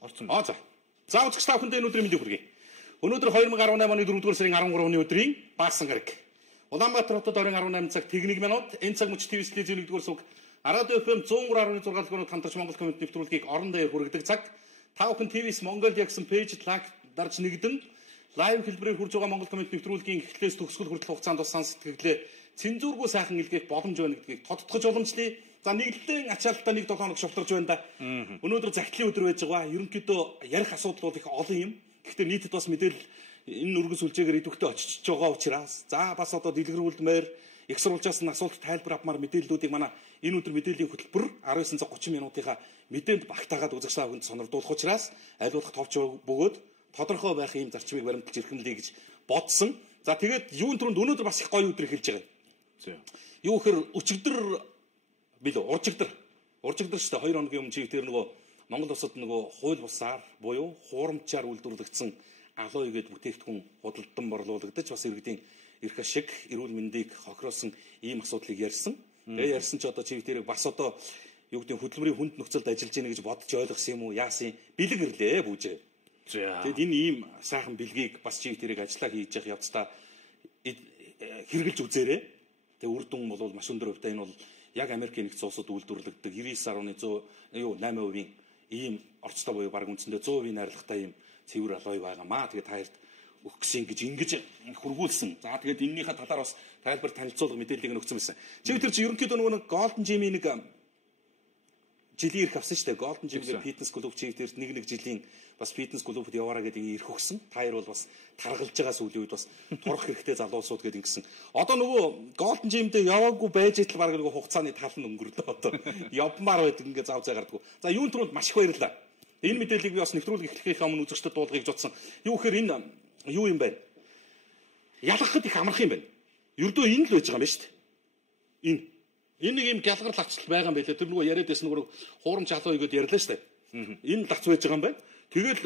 орсон. За. За үзэгч та бүхэндээ өнөөдрийн мэндийг хүргэе. Өнөөдөр 2018 оны 4-р сарын 13-ны өдрийн баасан гараг. Улаанбаатар хотод оройн 18 цаг техник минут энэ цаг мөч ТV студийн 1-р сүг Радио FM 103.6 дэлгүүрүүд хамтарч Монгол комент нэвтрүүлгийг орон даяар хүргэдэг цаг. Та бүхэн TVS Mongolia гэсэн пэйж лайк дарж нэгдэн лайв хэлбэрээр хурж байгаа Монгол комент нэвтрүүлгийн эхлээс төгсгөл хүртэл хугацаанд бас сан сэтгэлээ цензургүй сайхан илгээх боломж байна гэдгийг тодтогч уламжлая. За нэглэлтийн ачаалтаа 1-7 хоног шултарч байна да. Өнөөдөр захидлын өдөр байж байгаа. Ерөнхийдөө ярих асуудал бол их олон юм. Гэхдээ нийтэд бас мэдээлэл энэ нүргэн сүлжээгээр идэвхтэй очиж байгаа учраас за бас одоо дэлгэрүүлмээр их сурвалжаас нь асуулт тайлбар авмаар мэдээллүүдийг манай энэ өдөр мэдээллийн хөтөлбөр 19:30 минутынхаа мэдээнд багтаагаад үзэгч та бүхэнд сонирдуулах учраас аль болох товч бөгөөд тодорхой байх ийм зарчмыг баримталж ирхэмлэе гэж бодсон. За тэгээд юун түрүүнд өнөөдөр бас их гоё өдөр эхэлж байгаа юм. Юу гэхээр өчигдөр билүү уржигдөр шүү дээ 2 хоногийн өмнө чи тэр нөгөө Монгол улсад нөгөө хууль бусаар буюу хуурамчаар үйлдвэрлэгдсэн алой гээд бүтээгдэхүүн худалдан борлуулагдаж бас иргэдийн эрх ашиг, эрүүл мэндийг хохироосон ийм асуудлыг ярьсан. Тэгээ ярьсан ч одоо чи тэрийг бас одоо юу гэдэг хөдөлмөрийн хүнд нөхцөлд ажиллаж гинэ гэж бодож ойлгосон юм уу? Яасан бэлэг ирлээ бүжээ. Тэгэд энэ ийм сайхан бэлгийг бас чи тэрийг ажиллаа хийж явах явцдаа хэрэгжилж үзээрэй. Тэгээ үр дүн бол маш өндөр хувьтай энэ бол яг Америкийн нэгдсэн улсад үйлдвэрлэгддэг 99.8% ийм орцтой буюу баг үндсэндээ 100% найрлагатай ийм цэвэр алой байгаамаа. Тэгээ та хоёрт өгөх гэсэн ингэж хургуулсан. За тэгээд энэнийхээ талаар бас тайлбар танилцуулга мэдээллийг өгсөн байсан. Чи тэр чи ерөнхийдөө нөгөө Golden Gym-ийн нэг жилийн ирэх авсан шүү дээ. Golden Gym-ийн фитнес клуб чи тэр нэг жилийн бас фитнес клубуд яваараа гэдэг ирэх өгсөн. Та хоёр бол бас таргалж байгаа сүүлийн үед бас турах хэрэгтэй залуусууд гэдэг ингэсэн. Одоо нөгөө Golden Gym-д яваагүй байж итл баг нөгөө хугацааны тал нь өнгөрлөө одоо. Явмаар байдаг ингээ зав зай гардаггүй. За юун түрүүнд маш их баярлалаа. Энэ мэдээллийг би бас нэвтрүүлэг эхлэхээс өмнө үзэгчдэд дуулгыг бодсон. Юу гэхээр энэ юу юм бэ? Ялгахад их амарх юм байна. Ердөө энэ л байж байгаа юм байна шүү дээ. Энэ нэг юм гялгар лавчлал байгаа юм байлаа. Тэр нөгөө яриад байсан нөгөө хуурамч алуу өгөөд ярьлаа шүү дээ. Энэ лавц байж байгаа юм байна. Тэгэл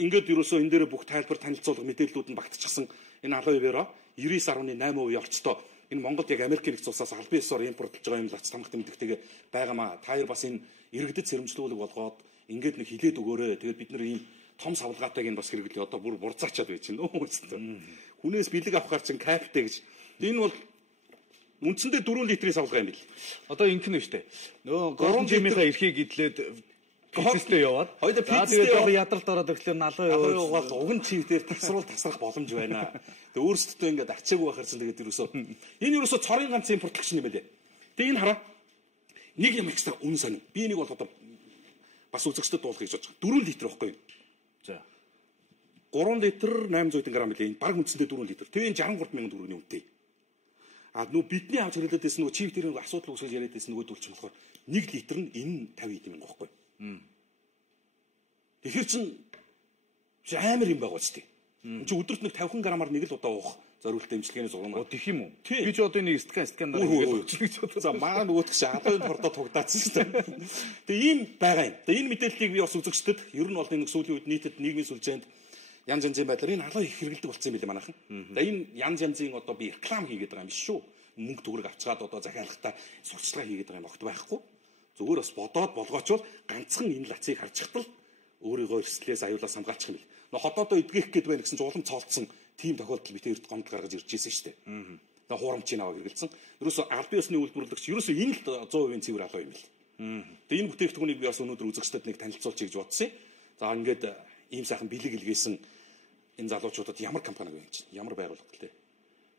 ингээд ерөөсөө энэ дээр бүх тайлбар танилцуулга мэдээллүүд нь багтчихсан энэ алуу ивэро 99.8% орчтой энэ Монголд яг Америкийн нэгдсэн улсаас албан ёсоор импортлж байгаа юм лавц тамхи тэмдэгтэйгээ байгаамаа. Та хоёр бас энэ иргэдэд сэрэмжлүүлэг болгоод ингээд нэг хилээд өгөөрэй. Тэгээд бид нар ийм том савлгаатайг нь бас хэрэглэе. Одоо бүр бурзаачаад байж байна. Хүнээс бэлэг авахар чинь каптэй гэж. Энэ бол үндсэндээ 4 литрийн савлгаа юм бил. Одоо ингэнэ шүү дээ. Нөгөө 3 жимийнхаа эрхийг идлээд фитнестэй яваад. Хоёул фитнестэй яваад ядралт ороод өглөө налуу яваад уган чивээр тасрах боломж байна. Тэгээ өөрсдөө ингээд ачаагүй байхарсан тэгээд ерөөсөө энэ ерөөсөө цорын ганц импортлагч юм байлээ. Тэгээ энэ хараа. Нэг юм экстра үнэн сонин. Би энийг бол одоо бас үзэгчдэд дуулах гэж бодож байгаа. 4 литр байхгүй юу? За. 3 литр 800 г билээ. Энэ баг үндсэндээ 4 литр. Тэгээ энэ 63,000 төгрөгийн үнэтэй. Нөө бидний авч хэрэглээд байсан нөгөө чив тэр асуудал үүсгэж яриад байсан нөгөө төлч болохоор 1 литр нь энэ 50 мянга байхгүй. Тэгэхээр чин амар юм байгаа ч тийм. Энд чи өдөрт нэг 50 г-аар нэг л удаа уух зориултаа имчилгээний зургамаа. Тих юм уу? Би ч одоо нэг скан дараа гэж бодож. За маа нөгөөх чи алуун хордоо тугдаацсан шүү дээ. Тэгээ ийм байгаа юм. Тэгээ энэ мэдээллийг би бас үзэгчдэд ер нь бол нэг сүүлийн үед нийтэд нийгмийн сүлжээнд янз янзын байдлаар энэ алуу их хэрэгэлдэг болсон юм билээ манайхан. Тэгээ энэ янз янзын одоо би реклам хийгээд байгаа юм биш шүү. Мөнгө төгрөг авчгаад одоо захиалгатаа сурчлага хийгээд байгаа юм огт байхгүй. Зүгээр бас бодоод болгоочвол ганцхан энэ лацыг харж хатал өөрийгөө эрсдлээс аюулаас хамгаалчих юм бил. Нөө хотоодоо эдгэх гээд байна гэсэн чинь улам цоолцсон тийм тохиолдол би тэрд гомдол гаргаж ирж байсан шүү дээ. Тэгээ хуурамчийн аваа хэрэгэлсэн. Ерөөсөө албан ёсны үйлдвэрлэгч ерөөсөө энэ л 100% цэвэр алуу юм бил. Тэгээ энэ бүтээгдэхүүнийг би бас өнөөдөр үзэгчдэд нэг танилцуулчих гэж бодсон. За ингээд ийм сайхан бэлэг илгээсэн энэ залуучуудад ямар компани вэ гэж ямар байгууллага гэлээ.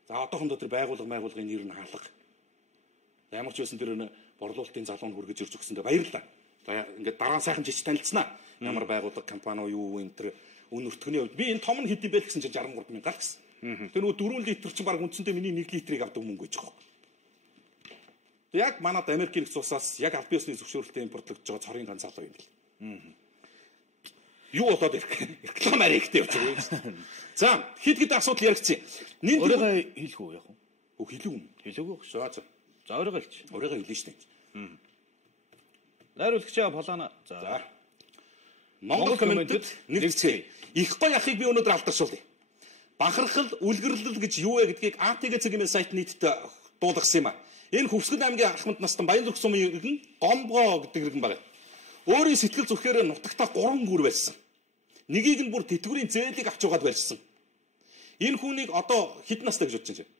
За одоохондоо тэр байгууллагын нэр нь хаалга. Ямар ч байсан тэр борлуулалтын залуу нь хүргэж ирж өгсөндөө баярлалаа. За ингээд дараа сайхан жиж танилцсанаа. Ямар байгууллага компани юу энэ тэр үн өртгөний хувьд би энэ том нь хэдий байл гэсэн чинь 63,000 гал гэсэн. Тэр нөгөө 4 литр чинь баг үндсэндээ миний 1 литрийг авдаг мөнгө гэж байгаа. Яг манад Америкийн нэгдсэн улсаас яг албан ёсны зөвшөөрөлтөд импортлогдож байгаа цорын ганц алуу юм бэл. Юу болоод реклам аригтэй явж байгаа юм. За хэд хэдэн асуудал яригдсан. Өөрийгөө хэлэх үү яг уу? Хэлэв юм. Хэлээгүй шүү. За өөрийгөө хэлчих. Өөрийгөө хэлнэ шүү дээ. Найруулагчаа Полана. За. Монгол комментэд нэгцгээе. Их гоё ахыг би өнөөдөр алдаршуулъя. Бахархал, үлгэрлэл гэж юу вэ гэдгийг АТГ цэгийн сайт нийтэд дуулгасан юм а. Энэ Хөвсгөл аймгийн Ахмад настан Баян зүрх сумын иргэн Гомбоо гэдэг иргэн байна. Өөрийн сэтгэл зүрхээр нутагтаа 3 гүр барьсан. Нэгийг нь бүр тэтгэврийн зээлийг авч угаад барьсан. Энэ хүнийг одоо хэд настай гэж бодож байна?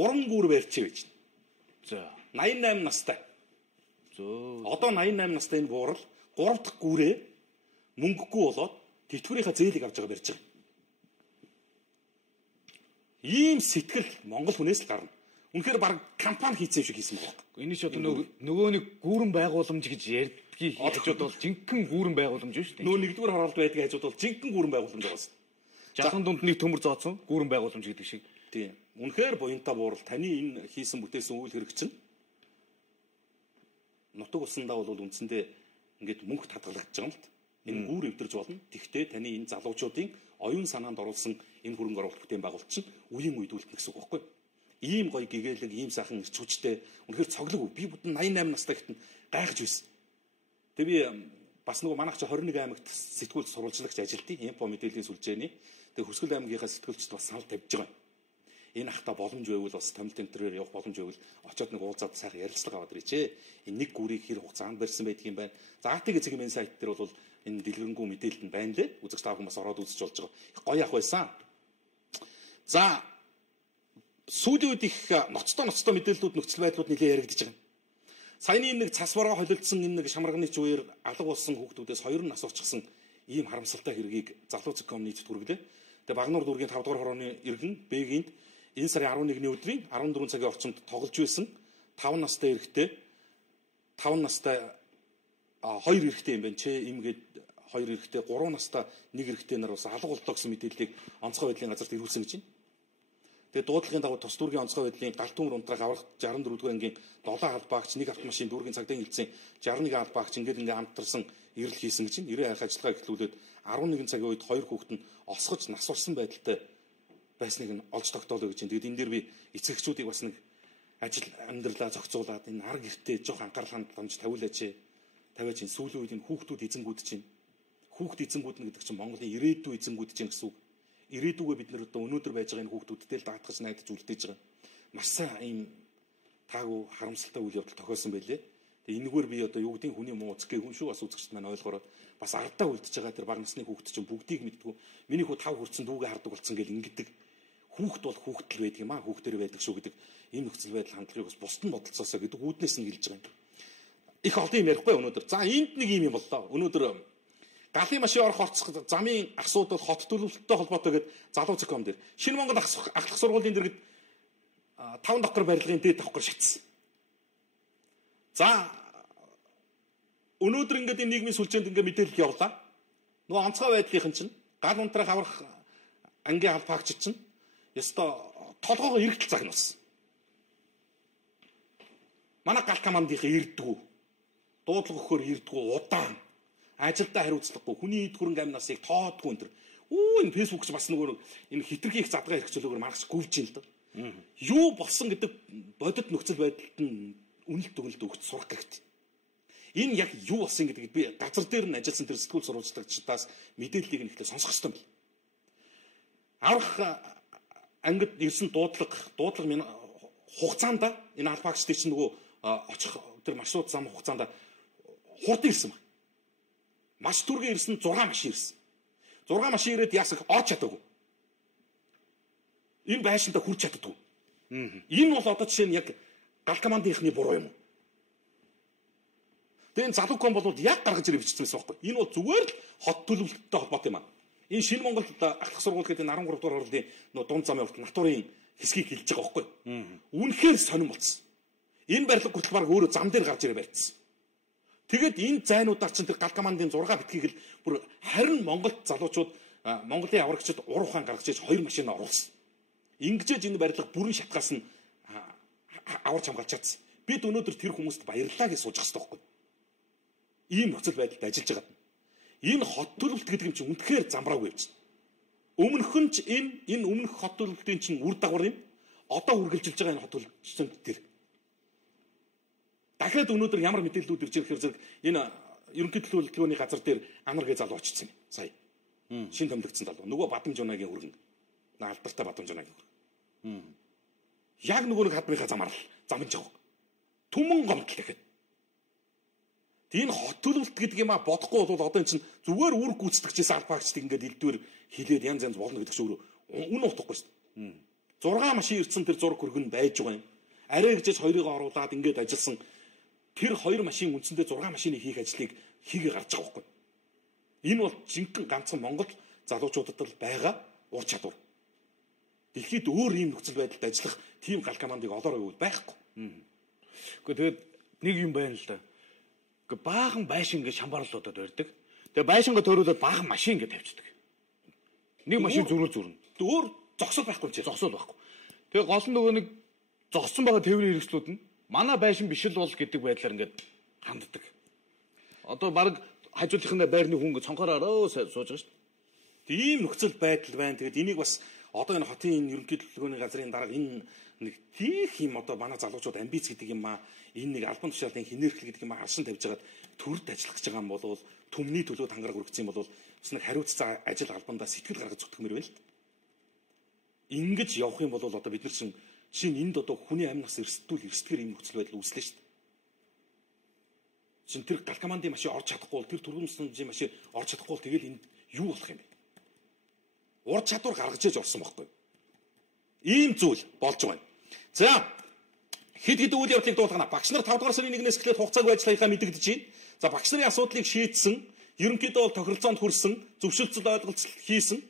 3 гүр барьчих гэж. За 88 настай. зөө Одоо 88 настай энэ буурал 3 дахь гүрээ мөнгөгүй болоод тэтгэврийнхаа зээлийг авч байгаа барьж байгаа. Ийм сэтгэл Монгол хүнээс л гарна. Үнэхээр баг кампани хийсэн шиг хийсэн байна. энэ ч одоо нөгөө нэг гүүрэн байгууламж гэж ярьдгийг хажууд бол жинхэнэ гүүрэн байгууламж шүү дээ. Нөө нэгдүгээр хороолт байдгийг хажууд бол жинхэнэ гүүрэн байгууламж байгаас. Жалхан дунд нэг төмөр зооцсон гүүрэн байгууламж гэдэг шиг. Тийм. Үнэхээр буянтаа буурал таны энэ хийсэн бүтээсэн үйл хэрэг чинь нутаг усандаа бол үндсэндээ ингээд мөнгө татгалагдаж байгаа юм л та. Энэ гүүр өвдөрж болно. Тэгвэл таны энэ залуучуудын оюун санаанд оруулсан энэ хөрөнгө оруулалт бүтээн байгуулалт чинь үеийн үед үлдэнэ гэсэн үг байхгүй юу? Ийм гоё гэгээлэг, ийм сайхан ирч хүчтэй үнэхээр цоглог. Би бүтэн 88 настай гэхэд гайхаж байсан. Тэг би бас нөгөө манайх чи 21 аймагт сэтгүүл сурвалжлагч ажилтیں۔ Инфо мэдээллийн сүлжээний. Тэг Хүрсгэл аймгийнхаа сэтгүүлчд бас санал тавьж байгаа. Энэ ахта боломж байвал бас томилт энтрээр явах боломж байвал очиод нэг уулзаад сайхан ярилцлага аваад ирээч. Энэ нэг гүрийг хэр хугацаанд барьсан байдгийг юм байна. За АТГ цагийн сайт дээр бол энэ дэлгэрэнгүй мэдээлэл нь байна лээ. Үзэгч таа хүмүүс ороод үзэж болж байгаа. Гоё ах байсан. За сүүлийн үед их ноцтой мэдээллүүд нөхцөл байдлууд нэлээд яригдж байгаа. Саяны нэг цас бороо холилдсон энэ нэг шамрагны чуяар алга болсон хүүхдүүдээс 2 нас орчихсан ийм харамсалтай хэргийг залууцком нийтэд хүргэлээ. Тэгээ Багнуур дүүргийн 5 дугаар хорооны иргэн Бэгинд энэ сарын 11-ний өдрийн 14 цагийн орчимд тоглож байсан 5 настай эрэгтэй 2 эрэгтэй юм байна. Ч имгээд 2 эрэгтэй 3 настай нэг эрэгтэй нар бас алга болтоо гэсэн мэдээллийг онцгой байдлын газарт ирүүлсэн гэж байна. Тэгээ дуудлагын дагуу тус дүүргийн онцгой байдлын галт төмөр унтрааг аврах 64 дугаар ангийн 7 албаагч нэг автомашин дүүргийн цагдаагийн хилцэн 61 албаагч ингээд амтарсан ирэл хийсэн гэж байна. 90 хайх ажиллагаа эхлүүлээд 11 цагийн үед 2 хүүхэд нь осгож нас барсан байдалтай байсныг нь олж тогтоолоо гэж байна. Тэгээд энэ дээр би эцэгчүүдийг бас нэг ажил амьдралаа зохицуулаад энэ арга гэртээ жоох анхаарал хандламж тавиулаач. Тавиач энэ сүүлийн үед энэ хүүхдүүд эзэнгүүдж байна. Хүүхд эзэнгүүд нь гэдэг чинь Монголын ирээдүйн эзэнгүүдж байна гэсэн үг. Ирээдүгөө бид нар одоо өнөөдөр байж байгаа энэ хүүхдүүдтэй л даатгаж найдаж үлдээж байгаа. Маш сайн ийм таагүй харамсалтай үйл явдал тохиолсон байлээ. Тэгээ энэгээр би одоо юу гэдгийг хүний муу үзэхгүй хүн шүү бас үзэгчд маань ойлгоороо бас ардаа үлдэж байгаа тэр баг насны хүүхд чинь бүгдийг мэддэггүй. Миний хүү 5 хүрсэн дүүгээ хардаг болсон гэл ингэдэг. Хүүхд бол хүүхдэл байдаг юм аа хүүхдээр байдаг шүү гэдэг ийм нөхцөл байдал хандлагыг бас бусд нь бодолцоосоо гэдэг үүднээс нь хэлж байгаа юм. Их олон юм ярихгүй өнөөдөр. За энд нэг юм боллоо. Өнөөдөр галын машин орох орцох замын асуудал хот төлөвлөлттэй холбоотой гэдэг залууцком дээр Шинэ Монгол ахлах сургуулийн дэргэд 5 давхар барилгын дээд давхар шатсан. За өнөөдөр ингээд энэ нийгмийн сүлжээнд ингээд мэдээлэл явуулаа. Нөгөө онцгой байдлынхан чинь гал унтраах аврах ангийн албаагч чинь ёстой толгоогоо эргэл загнуулсан. Манай гал командынхаа ирдгүү дуудлага өгөхөөр ирдгүү удаан ажилдаа хариуцлагагүй хүний эд хөрөнгө амь насыг тоодгүй энэ. Энэ фэйсбүүкч бас нөгөө энэ хитрхийх задгаа хэрэгцүүлгээр маргаж гүйлж ин л доо. Юу болсон гэдэг бодит нөхцөл байдалд нь үнэлт өгөлт өгч сурах хэрэгтэй. Энэ яг юу болсон гэдгийг би газар дээр нь ажилласан тэр сэтгүүл сурвалжлагчдаас мэдээллийг нь ихлэ сонсох хэрэгтэй юм. Аврах ангид ирсэн дуудлага хугацаанд энэ албаагчдын чинь нөгөө очих тэр маршрут зам хугацаанд хурдан ирсэн ба. Маш түргэн ирсэн 6 машин ирсэн. 6 машин ирээд яасах оож чадаагүй. Энэ байшинтай хүрч чаддгүй. Энэ бол одоо жишээ нь яг гал командынхны буруу юм. Тэгээ энэ залууком бол яг гаргаж ирээ бичсэн байсан байхгүй. Энэ бол зүгээр л хот төлөвлөлттэй холбоотой юм аа. Энэ Шинэ Монгол ахлах сургууль гэдэг 13 дугаар хурлын дунд замын урт натурын хэсгийг хэлж байгаа байхгүй. Үнэхээр сонирн болсон. Энэ барилга хүртэл баг өөрөө зам дээр гарч ирээ барьцсан. Тэгэд энэ зайнуудаар чинь тэр гал командын 6 битгийг л бүр харин Монголд залуучууд Монголын аврагчид ур ухаан гаргаж иж 2 машин оруулсан. Ингэжээж энэ барилга бүрэн шатгаас нь аварч хамгаалж чадсан. Бид өнөөдөр тэр хүмүүст баярлалаа гэж сууж байгаа байхгүй. Ийм нөхцөл байдалд ажиллаж байгаа. Энэ хот төлөвлөлт гэдэг юм чинь үнэхээр замбраагүй явж байна. Өмнөх нь ч энэ өмнөх хот төлөвлөлтийн чинь үр дагавар юм. Одоо үргэлжилж байгаа энэ хот төлөвлөлт тэр. Дахиад өнөөдөр ямар мэдээллүүд ирж ирэхээр зэрэг энэ ерөнхий төлөвлөлтийн газар дээр анаргээ залуу очсон юм. Сая. Шин томилогдсон залуу. Нөгөө Бадамж Унагийн хүргэн. Алдартай Бадамж Унагийн хүргэн. Яг нөгөө нэг хадмынхаа замаар л замж байгаа. Түмэн гомдол дахиад. Энэ хот төлөвлөлт гэдэг юм бодохгүй бол одоо эн чинь зүгээр үр гүйцэтгэжсэн албаагчдыг ингээд элдвэр хилээд янз янз болно гэдэг чинь үн утгагүй шүү дээ. 6 машин ирсэн тэр зураг хөргөн байж байгаа юм. Арай гэж хоёрыг оруулаад ингээд ажилласан тэр 2 машин үндсэндээ 6 машины хийх ажлыг хийгээ гарч байгаа байхгүй. Энэ бол жинхэнэ ганцхан Монгол залуучуудад л байгаа ур чадвар. Дэлхийд өөр ийм нөхцөл байдалд ажиллах тийм гал командыг олоорой гэвэл байхгүй. Гэхдээ тэгээд нэг юм байна л да. Гэхдээ баахан байшин гэж шамбарлуудад барьдаг. Тэгээ байшингаа төрүүлээд баахан машин гэж тавьчихдаг. Нэг машин зөрүүл. Өөр зогсол байхгүй ч зогсол байхгүй. Тэгээ гол нь нөгөө нэг зогссон байгаа тээврийн хэрэгслүүд нь манай байшин биш л бол гэдэг байдлаар ингээд ханддаг. Одоо баг хажуулынхаа байрны хүн гэж цонхороо сууж байгаа шүү дээ. Тийм нөхцөл байдал байна. Тэгээд энийг бас одоо энэ хотын ерөнхий төлөвлөгөөний газрын дарга энэ нэг тийх юм одоо манай залуучууд амбиц гэдэг юм энэ нэг албан тушаалын хинээрхэл гэдэг юм харшин тавьж байгаад төрд ажиллах гэж байгаа юм бол төмний төлөвд хангараг өргөцсөн бол бас нэг хариуцсан ажил албандаа сэтгэл гаргаж зүтгэмээр байна л дээ. Ингэж явах юм бол одоо бид нар чинь энд одоо хүний амь нас эрсдгээр юм нөхцөл байдал үүслээ шүү дээ. Чин тэр гал командын машин орж чадахгүй бол тэр түргэмсний машин орж чадахгүй бол тэгэл энд юу болох юм бэ? Ур чадвар гаргаж иж орсон байхгүй. Ийм зүйл болж байгаа юм. За хэд үйл явдлыг дуулгана. Багш нар 5 дугаар сарын 1-ээс эхлээд хугацаагүй ажиллахаа мэдэгдэж байна. За багш нарын асуудлыг шийдсэн, ерөнхийдөө бол тохиролцоонд хүрсэн, зөвшөлтсөл ойлголцол хийсэн,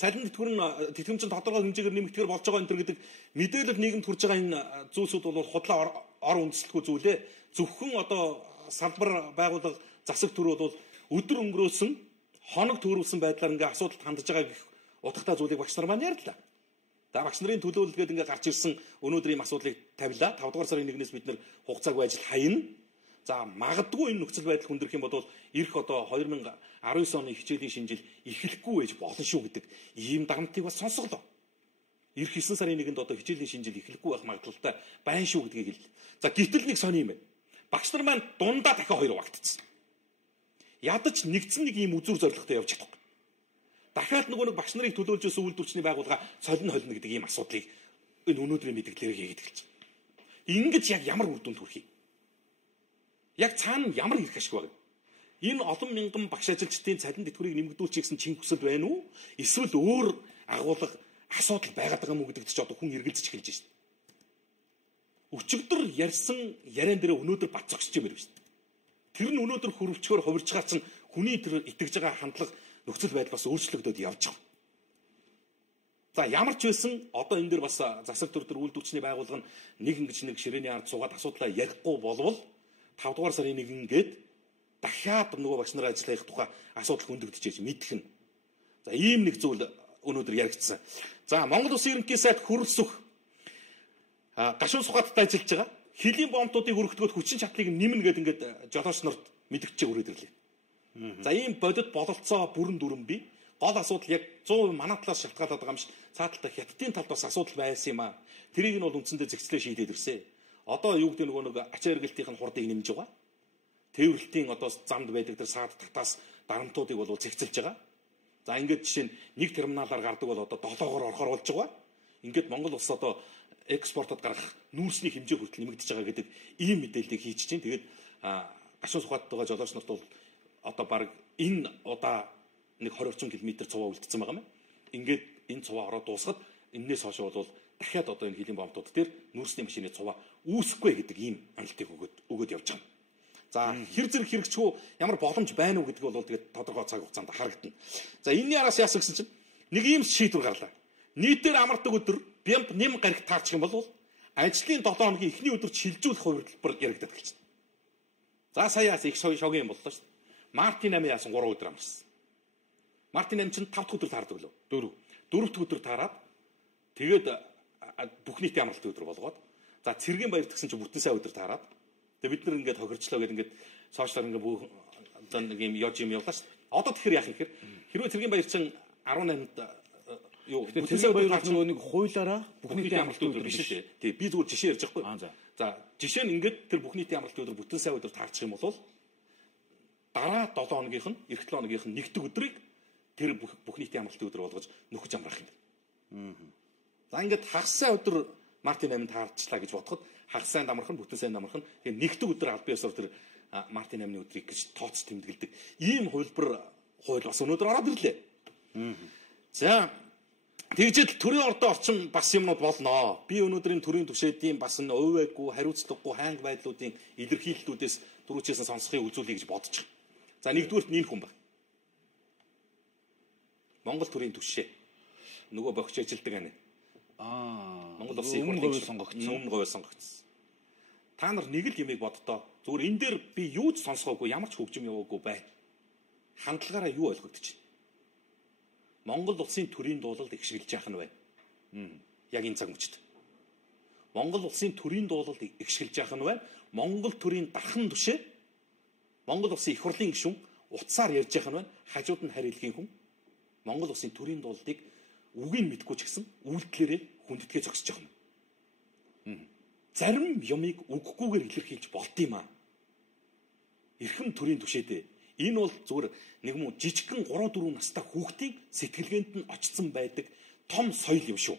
цалин тэтгэмжийн тодорхой хэмжээгээр нэмэгдэхээр болж байгаа энэ төр гэдэг мэдээлэл нийгэмд хүрж байгаа энэ зүйлсүүд бол худлаа ор үндэслэхгүй зүйлээ. Зөвхөн одоо салбар байгууллага засаг төр бол өдөр өнгөрөөсөн, хоног төрүүлсэн байдлаар ингээ асуудалд хандж байгаа гэх утгатай зүйлийг багш нар маань ярьлаа. За багш нарын төлөөлөлгээд ингээ гарч ирсэн өнөөдөр ийм асуудлыг тавилаа. 5 дугаар сарын 1-ээс бид нэр хугацаагүй ажил хаяна. За магадгүй энэ нөхцөл байдал хүндрэх юм бол ирэх одоо 2019 оны хичээлийн шинжил эхлэхгүй байж болно шүү гэдэг ийм дарамтыг бас сонсголоо. Ирэх 9 сарын 1-нд одоо хичээлийн шинжил эхлэхгүй байх магадлалтай байна шүү гэдгийг хэллээ. За гítэл нэг сони юм байна. Багш нар маань дундаа дахиад 2 багтцсан. Ядаж нэгдсэн нэг ийм үзүр зорилготой явж чадахгүй. Дахиад нөгөө нэг багш нарыг төлөөлж өссөн үйлдвэрчний байгууллага солино холино гэдэг ийм асуудлыг энэ өнөөдрийн мэдээлэлээр хийгээд гэлж. Ингэж яг ямар үр дүнд хүрэх юм? Яг цаана ямар ирэх ашиг байна? Энэ олон мянган багш ажилчдын цалин тэтгэврийг нэмэгдүүлчих гэсэн чин хүсэл байна уу? Эсвэл өөр агуулга асуудал байгаад байгаа юм уу гэдэгт ч одоо хүн эргэлзэж эхэлж байна. Өчигдөр ярьсан яриан дээр өнөөдөр бат зогсож юм байна шүү дээ. Тэр нь өнөөдөр хөрвчгөр хувирчгаар чинь хүний тэр итгэж байгаа хандлага нөхцөл байдал бас өөрчлөгдөд явж байгаа. За ямар ч байсан одоо энэ дэр бас засаг төр үйлдвэрчний байгууллага нь нэг ингэж нэг ширээний ард суугаад асуудлаа ярихгүй болвол 5 дугаар сарын 1-нд дахиад нөгөө багш нарын ажиллах тухай асуудал хөндөгдөж ирж мэдэх нь. За ийм нэг зүйл өнөөдөр яригдсан. За Монгол Улсын ерөнхий сайд хөрөлсөх гашуун сухаттай ажиллаж байгаа. Хилийн бомбуудыг өргөдгөөд хүчин чадлыг нэмнэ гэдэг ингээд жолооч нарт мэдгчээ өрөөд ирлээ. За ийм бодит бололцоо бүрэн дүрэн бий. Гол асуудал яг 100% манай талаас шалтгаалаад байгаа юм шиг цааталтаа хятадын талд бас асуудал байсан юм аа. Тэрийг нь бол үндсэндээ зэгцлээ шийдээд ирсэн. Одоо юу гэдэг нөгөө нэг ачаа эргэлтийн хурдыг нэмж байгаа. Тээвэрлэлтийн одоо замд байдаг тэр саад татаас дарамтуудыг бол зэгцэлж байгаа. За ингээд жишээ нь нэг терминалаар гардаг бол одоо 7-оор орохоор болж байгаа. Ингээд Монгол улс одоо экспортод гарах нүүрсний хэмжээ хүртэл нэмэгдэж байгаа гэдэг ийм мэдээллийг хийж чинь. Тэгээд гашуун сухад байгаа жолооч нарт бол одоо баг энэ удаа нэг 20 орчим километр цуваа үлдсэн байгаа юм. Ингээд энэ цуваа ороод дуусахад энэс хойш бол дахиад одоо энэ хилийн бомбууд дээр нүүрсний машины цуваа үүсэхгүй гэдэг ийм амлалтыг өгөөд явж байгаа. За хэр зэрэг хэрэгчгүй ямар боломж байна уу гэдэг бол тэгээд тодорхой цаг хугацаанд харагдана. За энэний араас яасан гэсэн чинь нэг ийм шийдвэр гарлаа. Нийтээр амардаг өдөр бямб нэм гариг таарчих юм бол ажлын 7 хоногийн эхний өдөр шилжүүлэх хувилбар яригдаад гэлж байна. За саяас их шогийн юм боллоо шүү дээ. Мартин 8 яасан 3 өдөр амарсан. Мартин 8 чинь 5 дахь өдөр таардаг лөө. 4 дахь өдөр таарад тэгээд бүх нийтийн амралтын өдөр болгоод за цэргийн баяр гэсэн чинь бүтэн сая өдөр таарад тэгээд бид нар ингээд хохирчлоо гэдэг ингээд сошиалар ингээд бүх одоо нэг юм яж юм явлаа шүү дээ. Одоо тэгэхээр яах юм хэрэг хэрвээ цэргийн баяр чинь 18-нд юу бүтэн сая баяр нөгөө нэг хуулаараа бүх нийтийн амралтын өдөр биш шүү дээ. Тий би зүгээр жишээ ярьж байхгүй. За жишээ нь ингээд тэр бүх нийтийн амралтын өдөр бүтэн сая өдөр таарчих юм бол дараа 7 хоногийнх нь эх 7 хоногийнх нь нэгдүгээр өдрийг тэр бүх нийтийн амралтын өдөр болгож нөхөж амрах юм. За ингээд хагас сайн өдөр Мартин 8 таарчлаа гэж бодоход хагас сайнд амрах нь бүтэн сайнд амрах нь тэгээ нэгдүгээр өдөр аль биесээр тэр Мартин амны өдрийг гэж тооц тэмдэглэдэг. Ийм хууль бас өнөөдөр ороод ирлээ. За тэгжэл төрийн орчин бас юмнууд болно. Би өнөөдрийн төрийн түвшээдийн бас н өвөөгүй, хариуцлагагүй хайнг байдлуудын илэрхийллүүдээс түрүүчээс сонсохыг үзүүлэе гэж бодож байна. За нэгдүгürt энэ хүн ба. Монгол төрийн түвшээ. Нөгөө богч ажилдаг ани. Монгол улсын өмнө говь сонгогдсон. Та нар нэг л юмыг боддоо. Зүгээр энэ дээр би юу ч сонсгоогүй, ямар ч хөгжим яваагүй бай. Хандлагаараа юу ойлгогдож байна? Монгол улсын төрийн дуулалд ихшгэлж яах нь байна. Яг энэ цаг мөчид. Монгол улсын төрийн дуулалд ихшгэлж яах нь байна. Монгол төрийн дархан түшээ, Монгол улсын их хурлын гишүүн утсаар ярьж яах нь байна. Хажууд нь харь хэлхийн хүн. Монгол улсын төрийн дуулалдыг үгийг мэдгүй ч гэсэн үйлдэлээрээ хүндэтгэ зогсож байгаа юм. Зарим юмыг үггүйгээр илэрхийлж болд юм аа. Эрхэм төрийн түшээдээ. Энэ бол зүгээр нэг юм жижигхэн 3-4 настай хүүхдийн сэтгэлгээнд нь очсон байдаг том соёл юм шүү.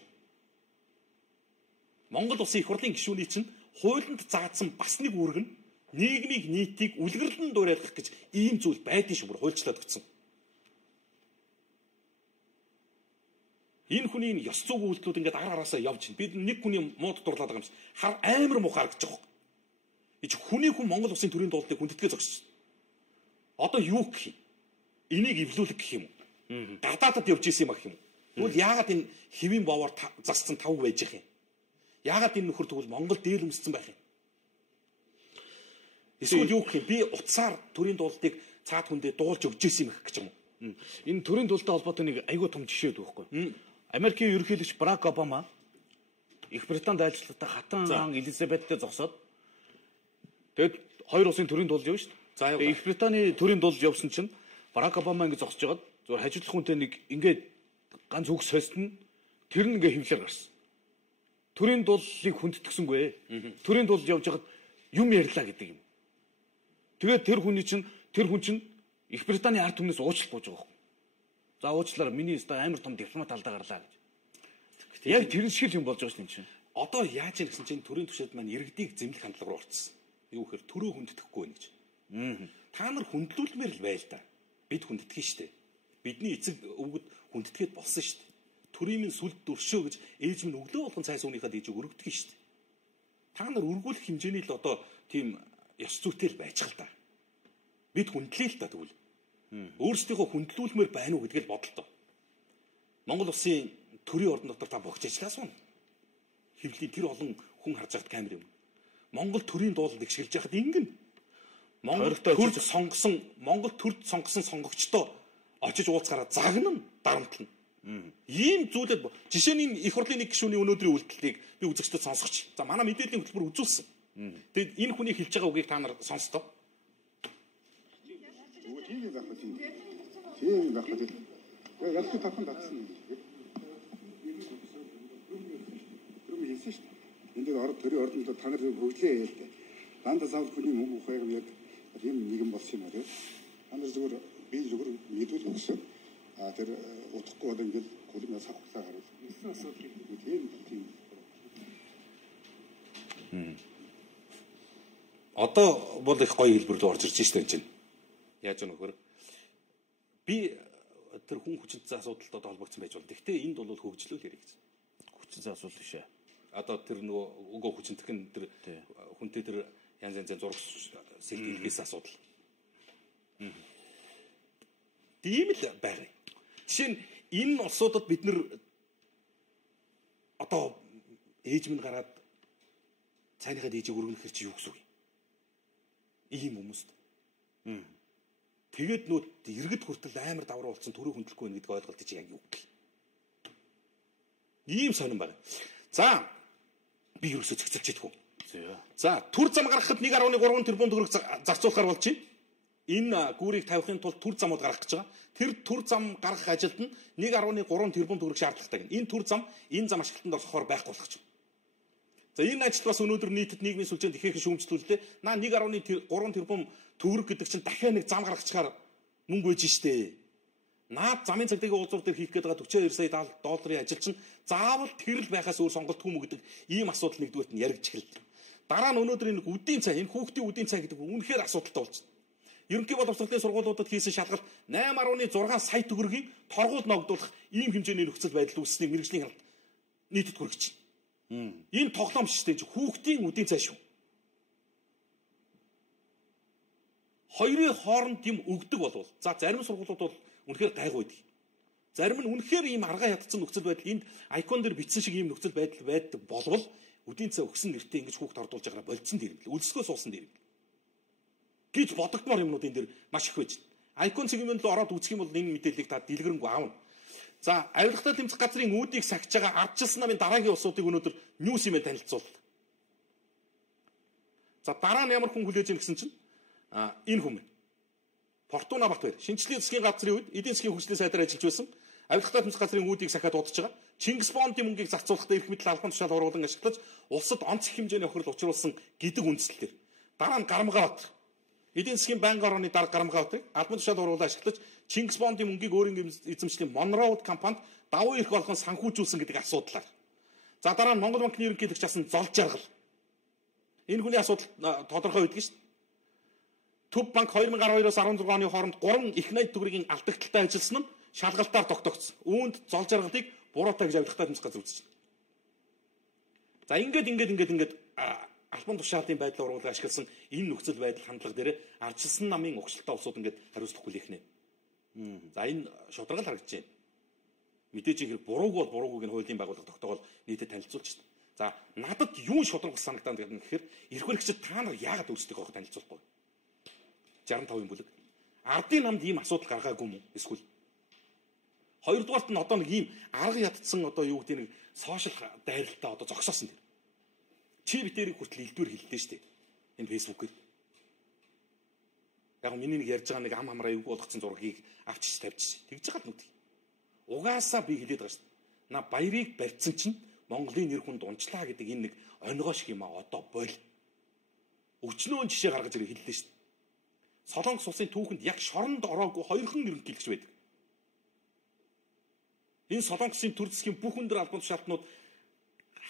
Монгол улсын их хурлын гишүүний чинь хуулинд заагдсан бас нэг үүрэг нь нийгмийг нийтийг үлгэрлэн дуурайлгах гэж ийм зүйл байдгийн шүү бүр хуульчлаад өгсөн. Энэ хүний ёс зүйн үйлдэлүүд ингээд араасаа явж байна. Бид нэг хүний мууд дурлаад байгаа юм шиг амар муу харагдаж байгаа юм. Ич хүний хүн Монгол улсын төрийн дуулалтыг хүндэтгэ зогсож байна. Одоо юу гэх юм? Энийг эвлүүлэх гэх юм уу? Гадаадад явж исэн юм ах юм. Тэгвэл яагаад энэ хэвийн боовоор засцсан тав байж их юм? Яагаад энэ нөхөр тэгвэл Монгол дээр өмссөн байх юм? Эсвэл юу гэх юм? Би утсаар төрийн дуулалтыг цаад хүндээ дуулж өгч исэн юм ах гэж юм уу? Энэ төрийн дуулалттай холбоотой нэг айгүй том жишээ байхгүй. Америкийн ерөнхийлөгч Барак Обама Их Британд айлчлалтаа хатан хаан Элизабеттэй зогсоод тэгэд хоёр улсын төрийн дуулж явна шүү дээ. Тэгээ Их Британий төрийн дуулж явсан чинь Барак Обама ингэ зогсож байгаад зөв хажуудлах хүнтэй нэг ингээд ганц үг сойстно тэр нь ингээ хөвлөр гарсан. Төрийн дууллыг хүндэтгсэнгүй. Төрийн дуулж явж байгаад юм ярьлаа гэдэг юм. Тэгээд тэр хүн чинь Их Британий ард түмнээс уучлалт гуйж байгаа юм. За уучлаарай миний өстой амар том дипломат алдаа гарлаа гэж. Яг тэр шиг юм болж байгаа шүү дээ чинь. Одоо яаж юм гэсэн чинь төрийн түвшээд маань иргэдийг зэмлэх хандлага руу орцсон. Юу гэхээр төрөө хүндэтгэхгүй байх гэж. Та нар хүндлүүлмээр л байл та. Бид хүндэтгэн штэ. Бидний эцэг өвгөд хүндэтгээд болсон штэ. Төрийн минь сүлд дөршөө гэж ээж минь өглөө болгон цай суунийхаа дийж өргөдгөн штэ. Та нар өргүүлэх хэмжээний л одоо тийм ёс зүйтэй л байчих л та. Бид хүндлэе л та тэгвэл. Өөрсдийнхөө хүндлүүлмээр байна уу гэдгийг бодолтой. Монгол улсын төрийн ордон дотор та богч ажиллаа суун. Хэвлэлийн тэр олон хүн харж байгаад камер юм. Монгол төрийн дуулалд ихшгэлж яхад ингэн. Монгол төрд сонгосон сонгогчдоо очиж уулзгаараа загнана, дарамтлна. Ийм зүйлээд жишээ нь их хурлын нэг гишүүний өнөөдрийн үйлдэлийг би үзэгчдэд сонсгоч. За манай мэдээллийн хөтөлбөр үзүүлсэн. Тэгэд энэ хүний хэлж байгаа үгийг та нар сонстоо. Тийм байх үү? Тийм байх үү? Яг л татсан татсан. Түрүү хэлсэн шүү дээ. Энд орд төрийн ордонд та нар хөгжлөө яа л дээ. Дандаа савд хүний мөнгө ухааг яг ийм нэгэн болсон юм аа. Та нар зүгээр би зүгээр мэдүүл өгсөн. Тэр утахгүй одоо ингээд гүлмээ савхлаа харуул. Эсвэл асуудал тийм. Одоо бол их гоё хэлбэр рүү орж ирж штэ энэ чинь. Яаж өнөхөр би тэр хүн хүчинтэй асуудалд одоо холбогдсон байж болно. Гэхдээ энд бол хөгжлөл ярих гэсэн. Хүчинтэй асуудал биш ээ. Одоо тэр нөгөө өгөө хүчинтэх нь тэр хүнтэй тэр янз янзын зураг сэлгээс асуудал. Тийм л байна. Жишээ нь энэ улсуудад бид нэр одоо ээж минь гараад цайныхаа дээжийг өргөнөхөр чи юу гэсэн үг юм? Ийм хүмүүст. Тэгээд нөө иргэд хүртэл амар давраа болсон төрөө хөндлөхгүй байна гэдгийг ойлголт чи яг юу гэх. Ийм сонирн байна. За би ерөөсөө цэгцэлж идэх үү. За түр зам гаргахад 1.3 тэрбум төгрөг зарцуулахар болж байна. Энэ гүүрийг тавихын тулд түр замууд гаргах гэж байгаа. Тэр түр зам гаргах ажилд нь 1.3 тэрбум төгрөг шаардлагатай гэнэ. Энэ түр зам энэ зам ашиглалтанд орохоор байхгүй болох гэж. За энэ ажил бас өнөөдөр нийтэд нийгмийн сүлжээнд ихээхэн шүүмжлүүлдэг. Наа 1.3 тэрбум төгрөг гэдэг чинь дахиад нэг зам гаргачихаар мөнгө өгж штэ. Наад замын цагдаагийн уулзуур дээр хийх гээд байгаа 42 сая долларын ажил чинь заавал тэрл байхаас өөр сонголтгүй мө гэдэг ийм асуудал нэгдүгээрт нь яригдчих л. Дараа нь өнөөдөр энэ үдийн цай, энэ хүүхдийн үдийн цай гэдэг үнэхээр асуудалтай болчихсон. Ерөнхий боловсролын сургуулиудад хийсэн шалгалт 8.6 сая төгрөгийн торгууль ногдуулах ийм хэмжээний нөхцөл байдал үүссэнийг мэргэжлийн хяналт нийтэд хүргэж байна. Энэ тоглоом шүү дээ. Хүүхдийн үдийн цай шүү. Хоёрын хооронд юм өгдөг болвол за зарим сургуулиуд бол үнэхээр гайгүй байдаг. Зарим нь үнэхээр ийм аргаа ядцсан нөхцөл байдал энд айкон дээр бичсэн шиг ийм нөхцөл байдал байдаг болвол үдийн цай өгсөн нэртэй ингэж хүүхд ордуулж байгаараа болцсон дэрэмэл. Өлсгөө суусан дэрэмэл. Гэж бодогдмоор юмнууд энэ дээр маш их байж байна. Айкон цэгмэнд л ороод үзэх юм бол энэ мэдээллийг та дэлгэрэнгүй аавна. За, авилгатай тэмцэх газрын үүдийг сахиж байгаа ардчилсан намын дараагийн улсуудыг өнөөдөр ньюс имээр танилцууллаа. За, дараа нь ямар хүн хүлээж ийн гэсэн чинь энэ хүн байна. Фортуна Батбаяр шинжлэлийн засгийн газрын үед эдийн засгийн хөгжлийн сайдаар ажиллаж байсан. Авилгатай тэмцэх газрын үүдийг сахиад удаж байгаа. Чингис Бондын мөнгийг зарцуулахдаа эрх мэдэл албан тушаал оруулан ашиглаж улсад онцгой хэмжээний охирол учруулсан гэдэг үндслэлээр дараа нь Гарамгаабатар эдийн засгийн байнгын орооны дарга Гарамгаабатарыг албан тушаал оруулан ашиглаж Чингис Бондын мөнгийг өөрийн эзэмшлийн Монроуд компанид давуу эрх болгон санхүүжүүлсэн гэдэг асуудлаар. За дараа нь Монгол банкны ерөнхийлөгч асан Зол Жаргал. Энэ хүний асуудал тодорхой байдаг шүү дээ. Төв банк 2012-оос 16 оны хооронд 3 их найд төгрөгийн алдагдaltaй ажилласан нь шалгалтаар тогтогдсон. Үүнд Зол Жаргалыг буруутай гэж авилгатай тэмцэх газар үзэж байна. За ингээд албан тушаалын байдлаар оруулан ашигласан энэ нөхцөл байдал хандлага дээр ардчилсан намын угшилтай улсууд ингээд хариуцлах хүлээх нэ. За энэ шударгал харагдаж байна. Мэдээж хэрэг бурууг бол бурууг нь хуулийн байгууллага тогтоогоод нийтэд танилцуулж байна. За надад юу шударгал санагдаад байна гэхээр эрх баригчид та нар яагаад өөрсдийнхөө танилцуулахгүй? 65-ын бүлэг. Ардын намд ийм асуудал гаргаагүй юм уу? Эсвэл хоёрдугаарт нь одоо нэг ийм арга ядцсан одоо юу гэдэг нэг сошиал дайралтаа одоо зогсоосон тийм. Чи битэрийг хүртэл илдвэр хэллээ шүү дээ. Энэ фэйсбүүкээр. Яг миний нэг ярьж байгаа нэг ам хамраа эвгүй болгоцсон зургийг авчиж тавьчих. Тэгж байгаа л нүд. Угаасаа би хэлээд байгаа шүү дээ. На баярыг барьцсан чинь Монголын нэр хүнд унчлаа гэдэг энэ нэг онигоо шиг юм а одоо бойл. Өчнөө жишээ гаргаж ирээ хэллээ шүү дээ. Солонгос улсын түүхэнд яг шоронд ороогүй хоёрхан ерөнхийлөгч байдаг. Энэ Солонгосын төр засгийн бүх өндөр албан тушаалтнууд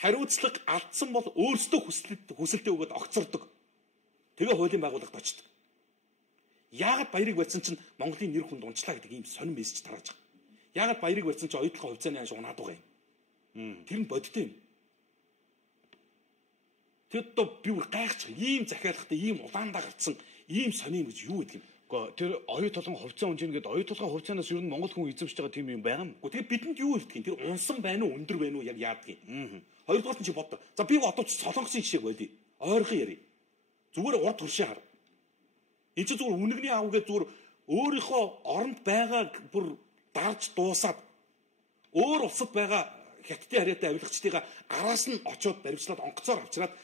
хариуцлага алдсан бол өөрсдөө хүсэлтээ өгөөд огцордог. Тэгээ хуулийн байгууллагад очдог. Яагаад баярыг барьсан чинь Монголын нэр хүнд унчлаа гэдэг ийм сонирн мессеж тарааж байгаа. Яагаад баярыг барьсан чинь оюутлахын хувьцааны ханш унаад байгаа юм. Тэр нь бодтой юм. Тэгэд одоо би бүр гайхчих. Ийм захиалгатай, ийм улаандаа гарцсан ийм сонирм гэж юу гэдэг юм. Гэхдээ тэр оюу толгойн хувьцаа унжин гэдэг оюу толгойн хувьцаанаас юу н Монгол хүн эзэмшиж байгаа тийм юм байгаа юм. Тэгээ бидэнд юу хэлдэг юм? Тэр унсан байна уу, өндөр байна уу яг яадаг юм. Хоёрдугаар нь чи боддоо. За би одоо ч Солонгосын жишээг болъё. Ойрхон ярив. Зүгээр урд туршаа хар. Энд чи зүгээр үнэгний аавгээ зүгээр өөрийнхөө оронд байгаа бүр дарж дуусаад өөр улсад байгаа хятадын харьяатай авилгачдыгаа араас нь очиод баримтлаад онгоцоор авчираад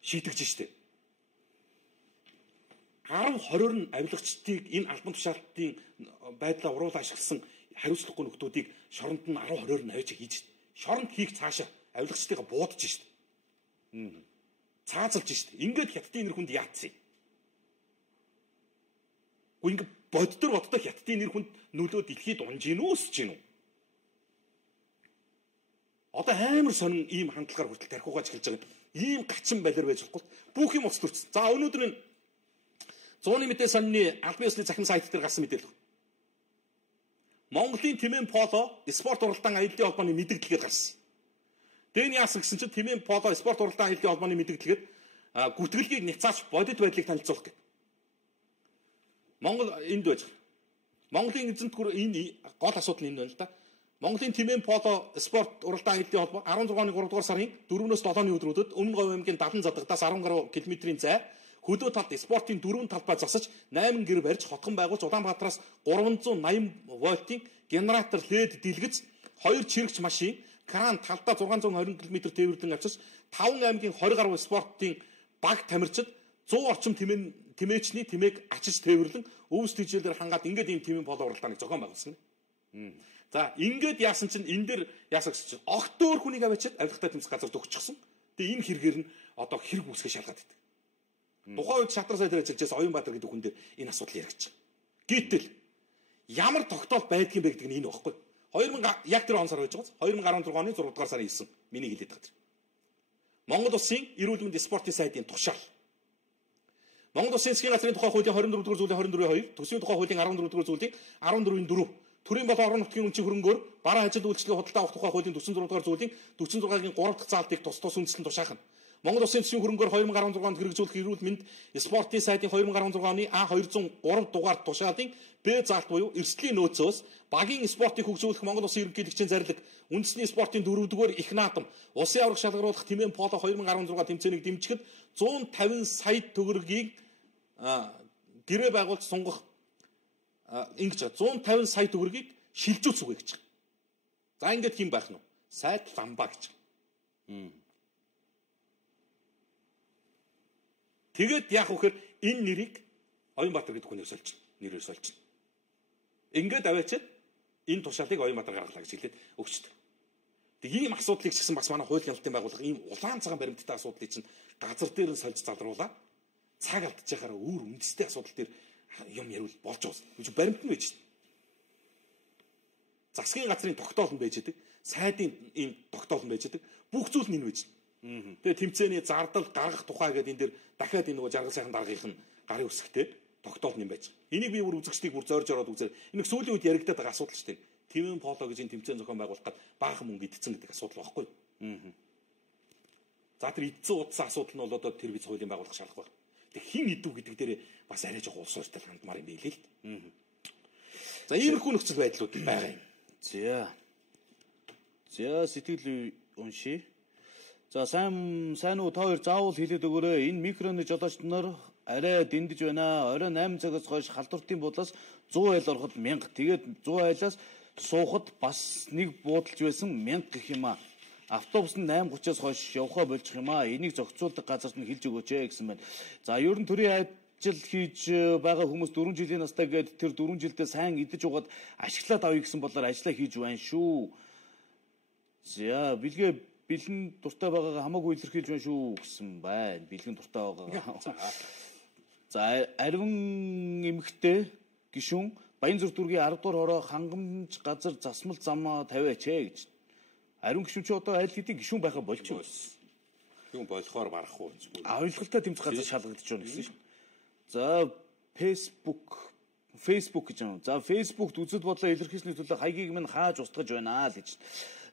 шийтгэж штэ. 10-20 нь авилгачдыг энэ албан тушаалтын байдлаа уруулан ашигласан хариуцлагагүй нөхдүүдийг шоронд нь 10-20 нь авч хийж штэ. Шоронд хийх цаашаа авилгачдыгаа буудаж штэ. Цаазалж штэ. Ингээд хятадын нэр хүнд яатсан. Ингээд боддоор хятадын нэр хүнд нөлөө дэлхийд унж гин үү өсөж гин үү? Одоо амар сонин ийм хандлагаар хүртэл тархиугааж эхэлж байгаа. Ийм гачин балер байж болохгүй. Бүх юм уц төрсөн. За өнөөдөр энэ 100-ны мэдээ сонины албан ёсны захин сайт дээр гарсан мэдээлэл. Монголын Тэмээн Поло спорт уралдаан аяллаа холбооны мэдээлэлгээд гарсан. Дэн яасан гэсэн чинь Тэмээн Поло спорт уралдаан аяллаа холбооны мэдээлэлгээд гүтгэлгийг няцааж бодит байдлыг танилцуулах гэдэг. Монгол энд байж байгаа. Монголын эзэнт гүр энэ гол асуудал энэ байна л да. Монголын Тэмээн Поло спорт уралдаан аяллаа холбоо 16 оны 3 дугаар сарын 4-өөс 7-ны өдрүүдэд Өмнө Говь аймгийн Давлан задгадаас 10 гаруй километрийн зай хөдөө талд спортын 4 талбай засаж 8 гэр барьж хотхон байгуулж Улаанбаатараас 380 вольтын генератор LED дийлгэц 2 чирэгч машин кран талдаа 620 км тээвэрлэн авчирч 5 аймгийн 20 гаруй спортын баг тамирчид 100 орчим тэмээчний тэмээг ачиж тээвэрлэн өвс тэжээлээр хангаад ингээд ийм Тэмээн Поло уралдааныг зохион байгуулсан. За ингээд яасан чинь энэ дэр яасан гэж чинь огтөөр хүнийг авчиад авилгатай тэмцэх газар төгсчихсөн. Тэгээ энэ хэрэгээр нь одоо хэрэг үүсгэж шалгаад байдаг. Тухайн үед Шатран сайдаар ажиллаж Оюнбаатар гэдэг хүн дээр энэ асуудал яригдчих. Гэтэл ямар тогтоол байдг юм бэ гэдэг нь энэ багхгүй. 2000 яг тэр он сар байж байгаа. 2016 оны 6 дугаар сарын 9 миний хэлээд байгаа. Монгол Улсын эрүүл мэндийн спортын сайдын тушаал. Монгол Улсын засгийн газрын тухай хуулийн 24 дугаар зүйлийн 24-2, төсвийн тухай хуулийн 14 дугаар зүйлийн 14-4, төрийн болон орон нутгийн үнцийн хөрөнгөөр бараа ажил үйлчлэлийн худалдаа авах тухай хуулийн 46 дугаар зүйлийн 46-гийн 3 дахь заалтыг тус үндэслэн тушаахна. Монгол Улсын төсвийн хөрөнгөөр 2016 онд хэрэгжүүлэх эрүүл мэнд спортын сайдын 2016 оны А203 дугаар тушаалын Б заалт буюу эрсдлийн нөөцөөс багийн спортыг хөгжүүлэх Монгол Улсын ерөнхийлөгчийн зарлиг үндэсний спортын 4-р их наадам улсын авраг шалгаруулах Тэмээн поло 2016 тэмцээнийг дэмжихэд 150 сая төгрөгийг гэрээ байгуулж сунгах ингэж 150 сая төгрөгийг шилжүүлэх үгүй гэж. За ингээд хэм байх нь вэ? Сайд Ламба гэж. Тэгээд яах вөхөр энэ нэрийг Оюнбаатар гэдэг хүнээр сольж, нэрээр сольж. Ингээд аваачаад энэ тушаалыг Оюнбаатар гаргалаа гэж хэлээд өгчдөг. Тэг ийм асуудлыг ч гэсэн бас манай хуулийн хяналтын байгууллага ийм улаан цагаан баримттай асуудлыг чинь газар дээр нь сольж залруулаад цаг алдж яхаараа өөр үндэстэй асуудал дээр юм ярил болж байгаа. Үгүй баримт нь байж шин. Засгийн газрын тогтоол нь байж идэг, сайдын ийм тогтоол нь байж идэг. Бүх зүйл нь энэ байж шин. Тэгээ тэмцээний зардал гаргах тухай гэдэг энэ дэр дахиад энэ нөгөө жаргал сайхан даргын гарын үсгтэй тогтоол нь байж байгаа. Энийг би бүр үзэгчдийг бүр зорж ороод үзээр энэ сүүлийн үед яригадаад байгаа асуудал шүү дээ. Тэмээн поло гэж энэ тэмцээн зохион байгуулах гад баахан мөнгө идсэн гэдэг асуудал байхгүй юу? За тэр идсэн удсан асуудал нь бол одоо тэр биз хуулийн байгуулах шалах байна. Тэг хин идүү гэдэг дээр бас арай жоох улс ортой хандмаар юм билээ л дээ. За иймэрхүү нөхцөл байдлууд байгаа юм. За сэтгэл уншия. За сайн уу та хоёр заавал хэлээд өгөөрэй. Энэ микроны жолоочд нар арай дэндэж байна. Орой 8 цагаас хойш халдвартын буудлаас 100 айл ороход 1000. Тэгээд 100 айлаас суухад бас нэг буудалж байсан 1000 гэх юм аа. Автобус нь 8:30-аас хойш явхаа болчих юм аа. Энийг зохицуулдаг газарт нь хэлж өгөөч гэсэн байна. За ер нь төрийн ажил хийж байгаа хүмүүс 4 жилийн настай гээд тэр 4 жилдээ сайн идэж угаад ашиглаад авъя гэсэн бодлоор ажиллаа хийж байна шүү. За бэлэн дуртай байгаагаа хамаагүй илэрхийлж байна шүү гэсэн байна. Бэлгэн дуртай байгаагаа. За арвин эмэгтэй гишүүн Баянзүр дүүргийн 10 дугаар хороо хангамж газар засмал замаа тавиач гэж. Ариун гишүүн чи одоо аль хэдийн гишүүн байхаа болж байна. Юм болохоор барах уу? Ойлголтой тэмцэх газар шалгагдаж байна гэсэн шин. За Facebook гэж юм. За Facebook-т үзэл бодлоо илэрхийлсний төлөө хаягийг минь хааж устгаж байна л гэж.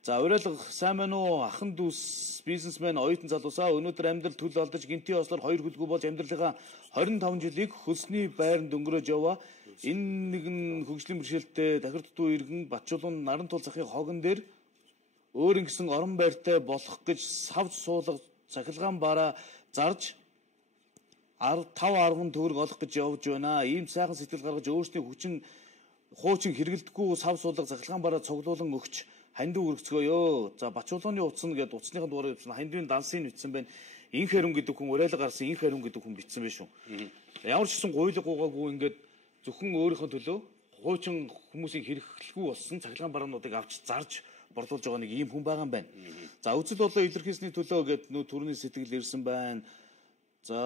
За уриалга сайн байна уу? Ахан дүүс бизнесмен оюутан залуусаа өнөөдөр амьдрал төл олдож гинтийн ослоор 2 хөлгүй болж амьдралынхаа 25 жилийг хөлсний байранд өнгөрөөж яваа. Энэ нэгэн хөгжлийн бэрхшээлтэй дахир дутуу иргэн Батчуулан наран тул захын хогон дээр өөр ингэсэн орон байртай болох гэж савж суулга цахилгаан бараа зарж 5-10 төгрөг олох гэж явж байна. Ийм сайхан сэтгэл гаргаж өөрсдийн хуучин хэрэгэлдэггүй сав суулга цахилгаан бараа цуглуулan өгч хандив өргөцгөөё. За Бачуулганы утсан гэдэг утасныхаа дугаарыг бичсэн. Хандивын дансыг бичсэн байна. Инх хариун гэдэг хүн уриалга гарсан инх хариун гэдэг хүн бичсэн байх шүү. Ямар ч гэсэн гуйлга гуугаагүй ингээд зөвхөн өөрийнхөө төлөө хуучин хүмүүсийн хэрэглэхгүй болсон цахилгаан бараануудыг авч зарж борлуулж байгаа нэг ийм хүн байгаа юм байна. За үзэл болоо илэрхийлсний төлөө гэдэг нөө төрний сэтгэл ирсэн байна. За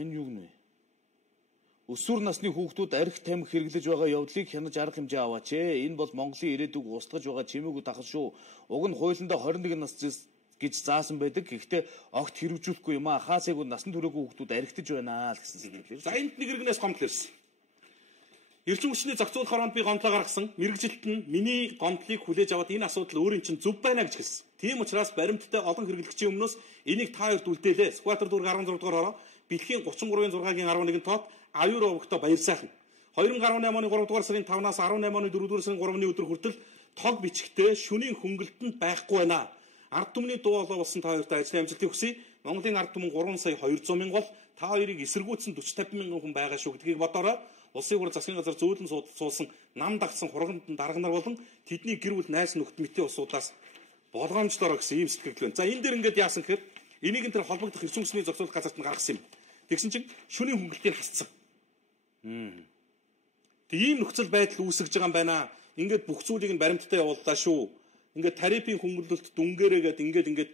энэ юу нэ? Өсвөр насны хүүхдүүд арх тамхи хэрэглэж байгаа явдлыг хянаж арга хэмжээ аваач. Энэ бол Монголын ирээдүг устгаж байгаа чимээгүй дахал шүү. Уг нь хуулиндаа 21 нас гэж заасан байдаг. Гэхдээ огт хэрэгжүүлэхгүй юм аа. Хаасайг насан туршаагүй хүүхдүүд архитаж байна л гэсэн сэтгэлээр. За энд нэг иргэнээс гомдол ирсэн. Эрчим хүчний зохицуулах оронд би гомдлоо гаргасан. Мэргэжилт нь миний гомдлыг хүлээж аваад энэ асуудал өөрийн чинь зөв байна гэж хэлсэн. Тийм учраас баримттай олон хэрэглэгчийн өмнөөс энийг та хоёрт үлдээлээ. Скватер дүүрэг 16 дугаар хороо бэлхийн 33-6-гийн 11 тоот аюур овогтой баяр сайхан. 2018 оны 3 дугаар сарын 5-наас 18 оны 4 дугаар сарын 3-ны өдөр хүртэл тог бичгтээ шөнийн хөнгөлөлтөнд байхгүй байна. Ард түмний дуу олоо болсон та хоёртай ажлын амжилтыг хүсье. Монголын ард түмэн 3 сая 200 мянга бол та хоёрыг эсэргүүцэн 40-50 мянган хүн байгаа шүү гэдгийг бодоорой. Улсын хур засгийн газар зөөлөн суулсан нам дагсан хурганд дарга нар болон тэдний гэр бүл найз нөхд мэтийн усудаас болгоомжлороо гэсэн ийм сэтгэл байна. За энэ дээр ингээд яасан гэхээр энийг энэ төр холбогдох эрчим хүчний зохицуулах газарт нь гаргасан юм. Тэгсэн чинь шөнийн хөнгөлтийг хасцсан. Тэг ийм нөхцөл байдал үүсгэж байгаа юм байна. Ингээд бүх зүйлийг нь баримттай явууллаа шүү. Ингээд тарифын хөнгөлөлт дүнгээрээгээд ингээд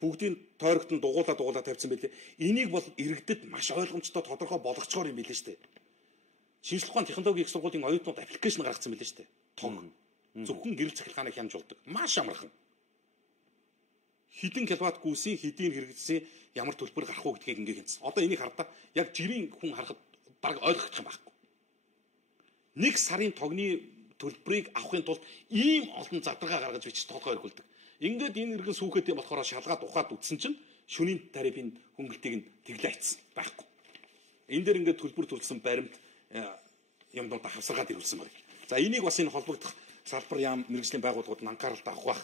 бүгдийн тойрогт нь дугуулаа тавьсан байлээ. Энийг бол иргэдэд маш ойлгомжтой тодорхой болгочгоор юм билээ шүү дээ. Шинжлэх ухааны технологийн их сургуулийн оюутнууд аппликейшн гаргацсан байлээ шүү дээ. Тог. Зөвхөн гэрэл цахилгааныг хямжуулдаг. Маш амархан. хідэн киловатт гүйсийн хэдийн хэрэгжсэн ямар төлбөр гарах уу гэдгийг ингээ хянсан. Одоо энийг хардаа яг жирийн хүн харахад баг ойлгох юм байхгүй. Нэг сарын тогны төлбөрийг авахын тулд ийм олон задрага гаргаж бичиж толгой өргөлдөг. Ингээд энэ иргэн сүүхэтийн болохоор шалгаад ухаад үтсэн чинь шөнийн тарифын хөнгөлтийг нь тэглээ хийсэн байхгүй. Энэ дээр ингээд төлбөр төлсөн баримт юмнуудаа хавсаргаад ирүүлсэн баг. За энийг бас энэ холбогдох салбар яам мэргэжлийн байгууллагууд нь анхааралтай авах байх.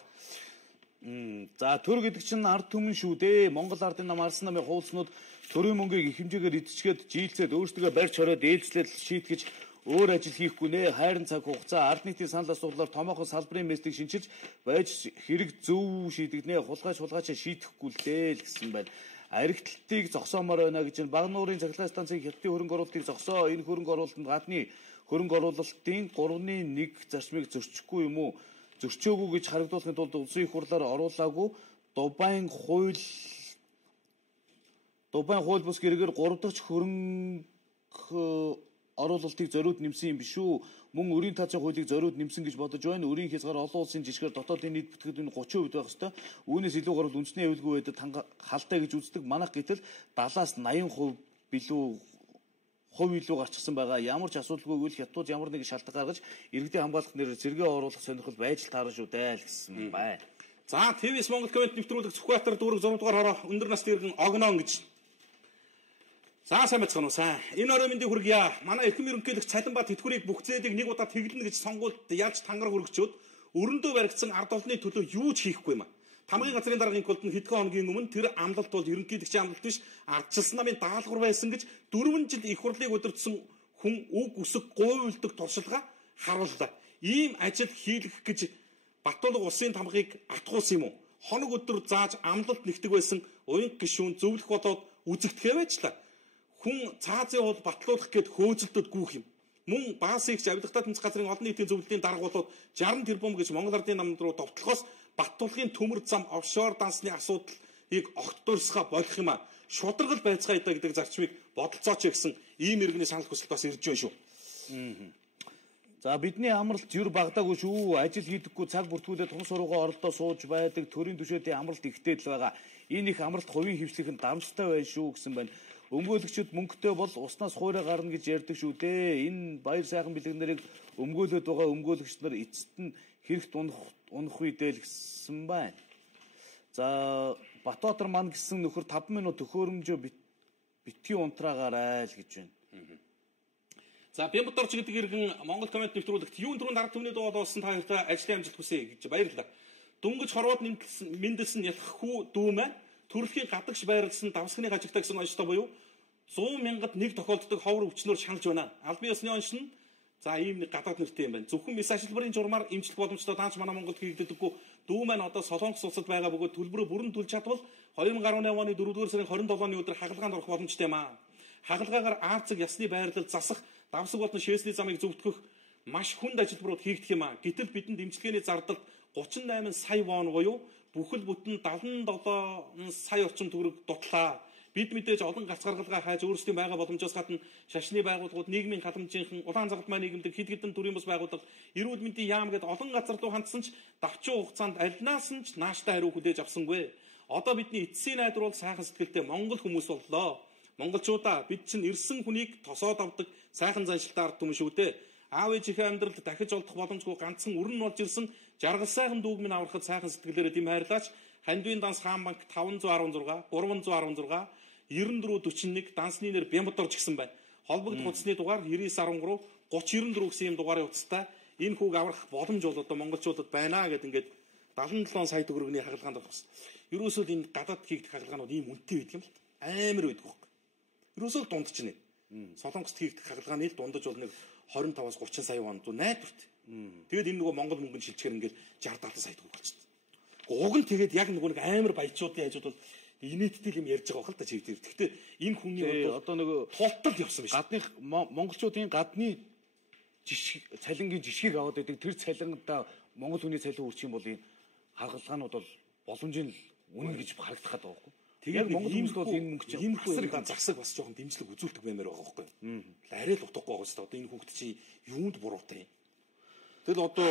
За төр гэдэг чинь ард түмэн шүү дээ. Монгол ардын нам арсан намын хуулснууд төрийн мөнгийг их хэмжээгээр эдчгээд жилцээд өөрсдөө барьж хороод ээлжлээд шийтгэж өөр ажил хийхгүй нэ. Хайрын цаг хугацаа ард нийтийн санал асуудлаар томоохон салбарын мэстийг шинчилж байж хэрэг зөв шийдэгнэ. Хулгайч шийдэхгүй л дээ л гэсэн байна. Аригтлалтыг зогсоомоор байна гэж баг нуурын цахилгаан станцын хятадын хөрөнгө оруулалтыг зогсоо. Энэ хөрөнгө оруулалтанд гадны хөрөнгө оруулалтын 3/1 зарчмыг зөрчихгүй юм уу? Зөрчөөгүй гэж харагдуулахын тулд улсын их хурлаар оруулаагүй Дубайн хууль бус гэрээр 3 дахь хөрөнгө оруулалтыг зориуд нэмсэн юм биш үү? Мөн өрийн таацын хуулийг зориуд нэмсэн гэж бодож байна. Өрийн хязгаар олон улсын жишгээр дотоодын нийт бүтээгдэхүүн 30% байх ёстой. Үүнээс илүү гарвал үндэсний аюулгүй байдлыг халтай гэж үздэг. Манайх гэтэл 70-аас 80% билүү хувь илүү гарчсан байгаа. Ямар ч асуудалгүй үйл хятад ямар нэг шалтгаан гаргаж иргэдийн хамгаалах нэрээр зэрэгэ оруулах сонирхол байж л таарна шүү дээ л гэсэн байна. За ТВ-с Монгол комент нэвтрүүлэг Сүхбаатар дүүрэг 6 дугаар хороо өндөр насны иргэн огноон гэж. За сайн байцгаана уу сайн. Энэ орой мэндийг хүргье. Манай эрхэм ерөнхийлөгч Цалинбат Тэтгэврийг бүх зээлийг нэг удаа тэглэнэ гэж сонгуульд яаж тангараг өргөчөөд өрөндөө баригдсан ард олонны төлөө юу ч хийхгүй юм а. Тамгын газрын даргын колд нь хэдхэн хоногийн өмнө тэр амлалт бол ерөнхийлөгчийн амлалт биш ардчилсан намын даалгавар байсан гэж 4 жил их хурлыг удирдсан хүн үг үсэг гуйвлдаг туршилгаа харууллаа. Ийм ажил хийлгэх гэж Батулга улсын тамгыг атгуулсан юм уу? Хоног өдөр зааж амлалт нэгдэг байсан уянг гишүүн зөвлөх болоод үзэгдэхээ байжлаа. Хүн цаазын хол батлуулах гээд хөөцөлдөд гүүх юм. Мөн баасыгч авилгатай тэнцэх газрын олон нийтийн зөвлөлийн дарга болоод 60 тэрбум гэж Монгол ардын намд руу товтлохоос Баттулгын төмөр зам офшор дансны асуудлыг огт дурсгаа болох юм а. Шударгал байцгаая гэдэг зарчмыг бодолцооч гэсэн ийм иргэний санал хүсэлт бас ирж байна шүү. За бидний амралт юр багдаагүй шүү. Ажил хийдэггүй цаг бүртгүүлээд том сургуугаа оролдоо сууж байдаг төрийн түвшээдийн амралт ихтэй л байгаа. Энэ их амралт хувийн хвшлэх нь дарамттай байна шүү гэсэн байна. Өмгөөлөгчд мөнгөтэй бол уснаас хуурай гарна гэж ярьдаг шүү дээ. Энэ баяр сайхан бэлгэнэрийг өмгөөлөд байгаа өмгөөлөгч нар эцэст нь хэрэгт унах үедээ л гэсэн байна. За Батбаатар маань гэсэн нөхөр 5 минут төхөөрөмжөө битгий унтраагаарай л гэж байна. За Бямбатарч гэдэг иргэн Монгол комент нэвтрүүлэгт юун түрүүнд арга түмний дуу болсон та хоёртай ажлын амжилт хүсье гэж баярлалаа. Дөнгөж хорвоод мэндэлсэн ялхахгүй дүү маань төрөлхийн гадагш байрлсан давсганы хажигтай гэсэн онцтой буюу 100 мянгад нэг тохиолддог ховор өвчнөр шаналж байна. Албан ёсны онц нь за ийм нэг гадаад нэртэй юм байна. Зөвхөн мис ашиглбарын журмаар эмчлэх боломжтой даанч манай Монголд хийгддэггүй дүү маань одоо Солонгос улсад байгаа бөгөөд төлбөрөө бүрэн төлж чадвал 2018 оны 4-р сарын 27-ны өдөр хагалгаанд орох боломжтой юм аа. Хагалгаагаар Арцэг ясны байрлал засах давсаг болон шээсний замыг зөвтгөх маш хүнд ажилбарууд хийгдэх юм аа. Гэтэл бидэнд дэмжлэгээний зардалд 38 сая вон буюу бүхэл бүтэн 77 сая орчим төгрөг дутлаа. Бид мэдээж олон гац гаргалгаа хайж өөрсдийн байгаа боломжоос гадна шашны байгууллагууд, нийгмийн халамжийнхан, улаан загалмай нийгэмдэг хэд хэдэн төрлийн бас байгууллага, эрүүл мэндийн яам гэд олон газар руу хандсан ч давчин хугацаанд альнаас нь ч нааштай хариу хүлээж авсангүй. Одоо бидний эцсийн найдвар бол сайхан сэтгэлтэй монгол хүмүүс боллоо. Монголчуудаа бид чинь ирсэн хүнийг тосоод авдаг сайхан заншилтай ард түмэн шүү дээ. Аав ээжийнхээ амьдралд дахиж олдох боломжгүй ганцхан өрн болж ирсэн жаргал сайхан дүүг минь аврахад сайхан сэтгэлээрээ дэм хайрлаач. Хандвийн данс хаан банк 516 316 9441 дансны нэр Бямбатарч гэсэн байна. Холбогд хуцсны дугаар 9913 3094 гэсэн юм дугаарын утастай энэ хүүг аврах боломж бол одоо монголчуудад байна гэд ингээд 77 сая төгрөгийн хагалгаанд орсон. Ерөөсөө энэ гадаад хийгдэх хагалгаанууд ийм үнэтэй байдаг юм л амар байдаг байхгүй. Ерөөсөө дунд чинь Солонгост хийгдэх хагалгааны л дундаж бол нэг 25-аас 30 сая вон зүү найдварт. Тэгээд энэ нөгөө монгол мөнгөнд шилжчихэр ингээд 60-70 сая төгрөг болчихсон. Уг нь тэгээд яг нөгөө нэг амар баячуудын хажууд бол инээдтэй юм ярьж байгаа хэл та чиг дээр. Гэхдээ энэ хүний одоо нөгөө тултал явсан биш. Гадны монголчуудын гадны цалингийн жишгийг аваад байдаг. Тэр цалингада монгол хүний цалин үрчих юм бол энэ хагалгаанууд бол боломжийн үнэн гэж харагдах гэдэг байхгүй. Тэгээд монгол хүмүүс бол энэ мөнгө чинь асар засаг бас жоохон дэмжлэг үзүүлдэг баймаар байгаа байхгүй. Арай л утгагүй байгаа шүү дээ. Одоо энэ хүүхд чинь юунд буруутай юм. Тэгэл одоо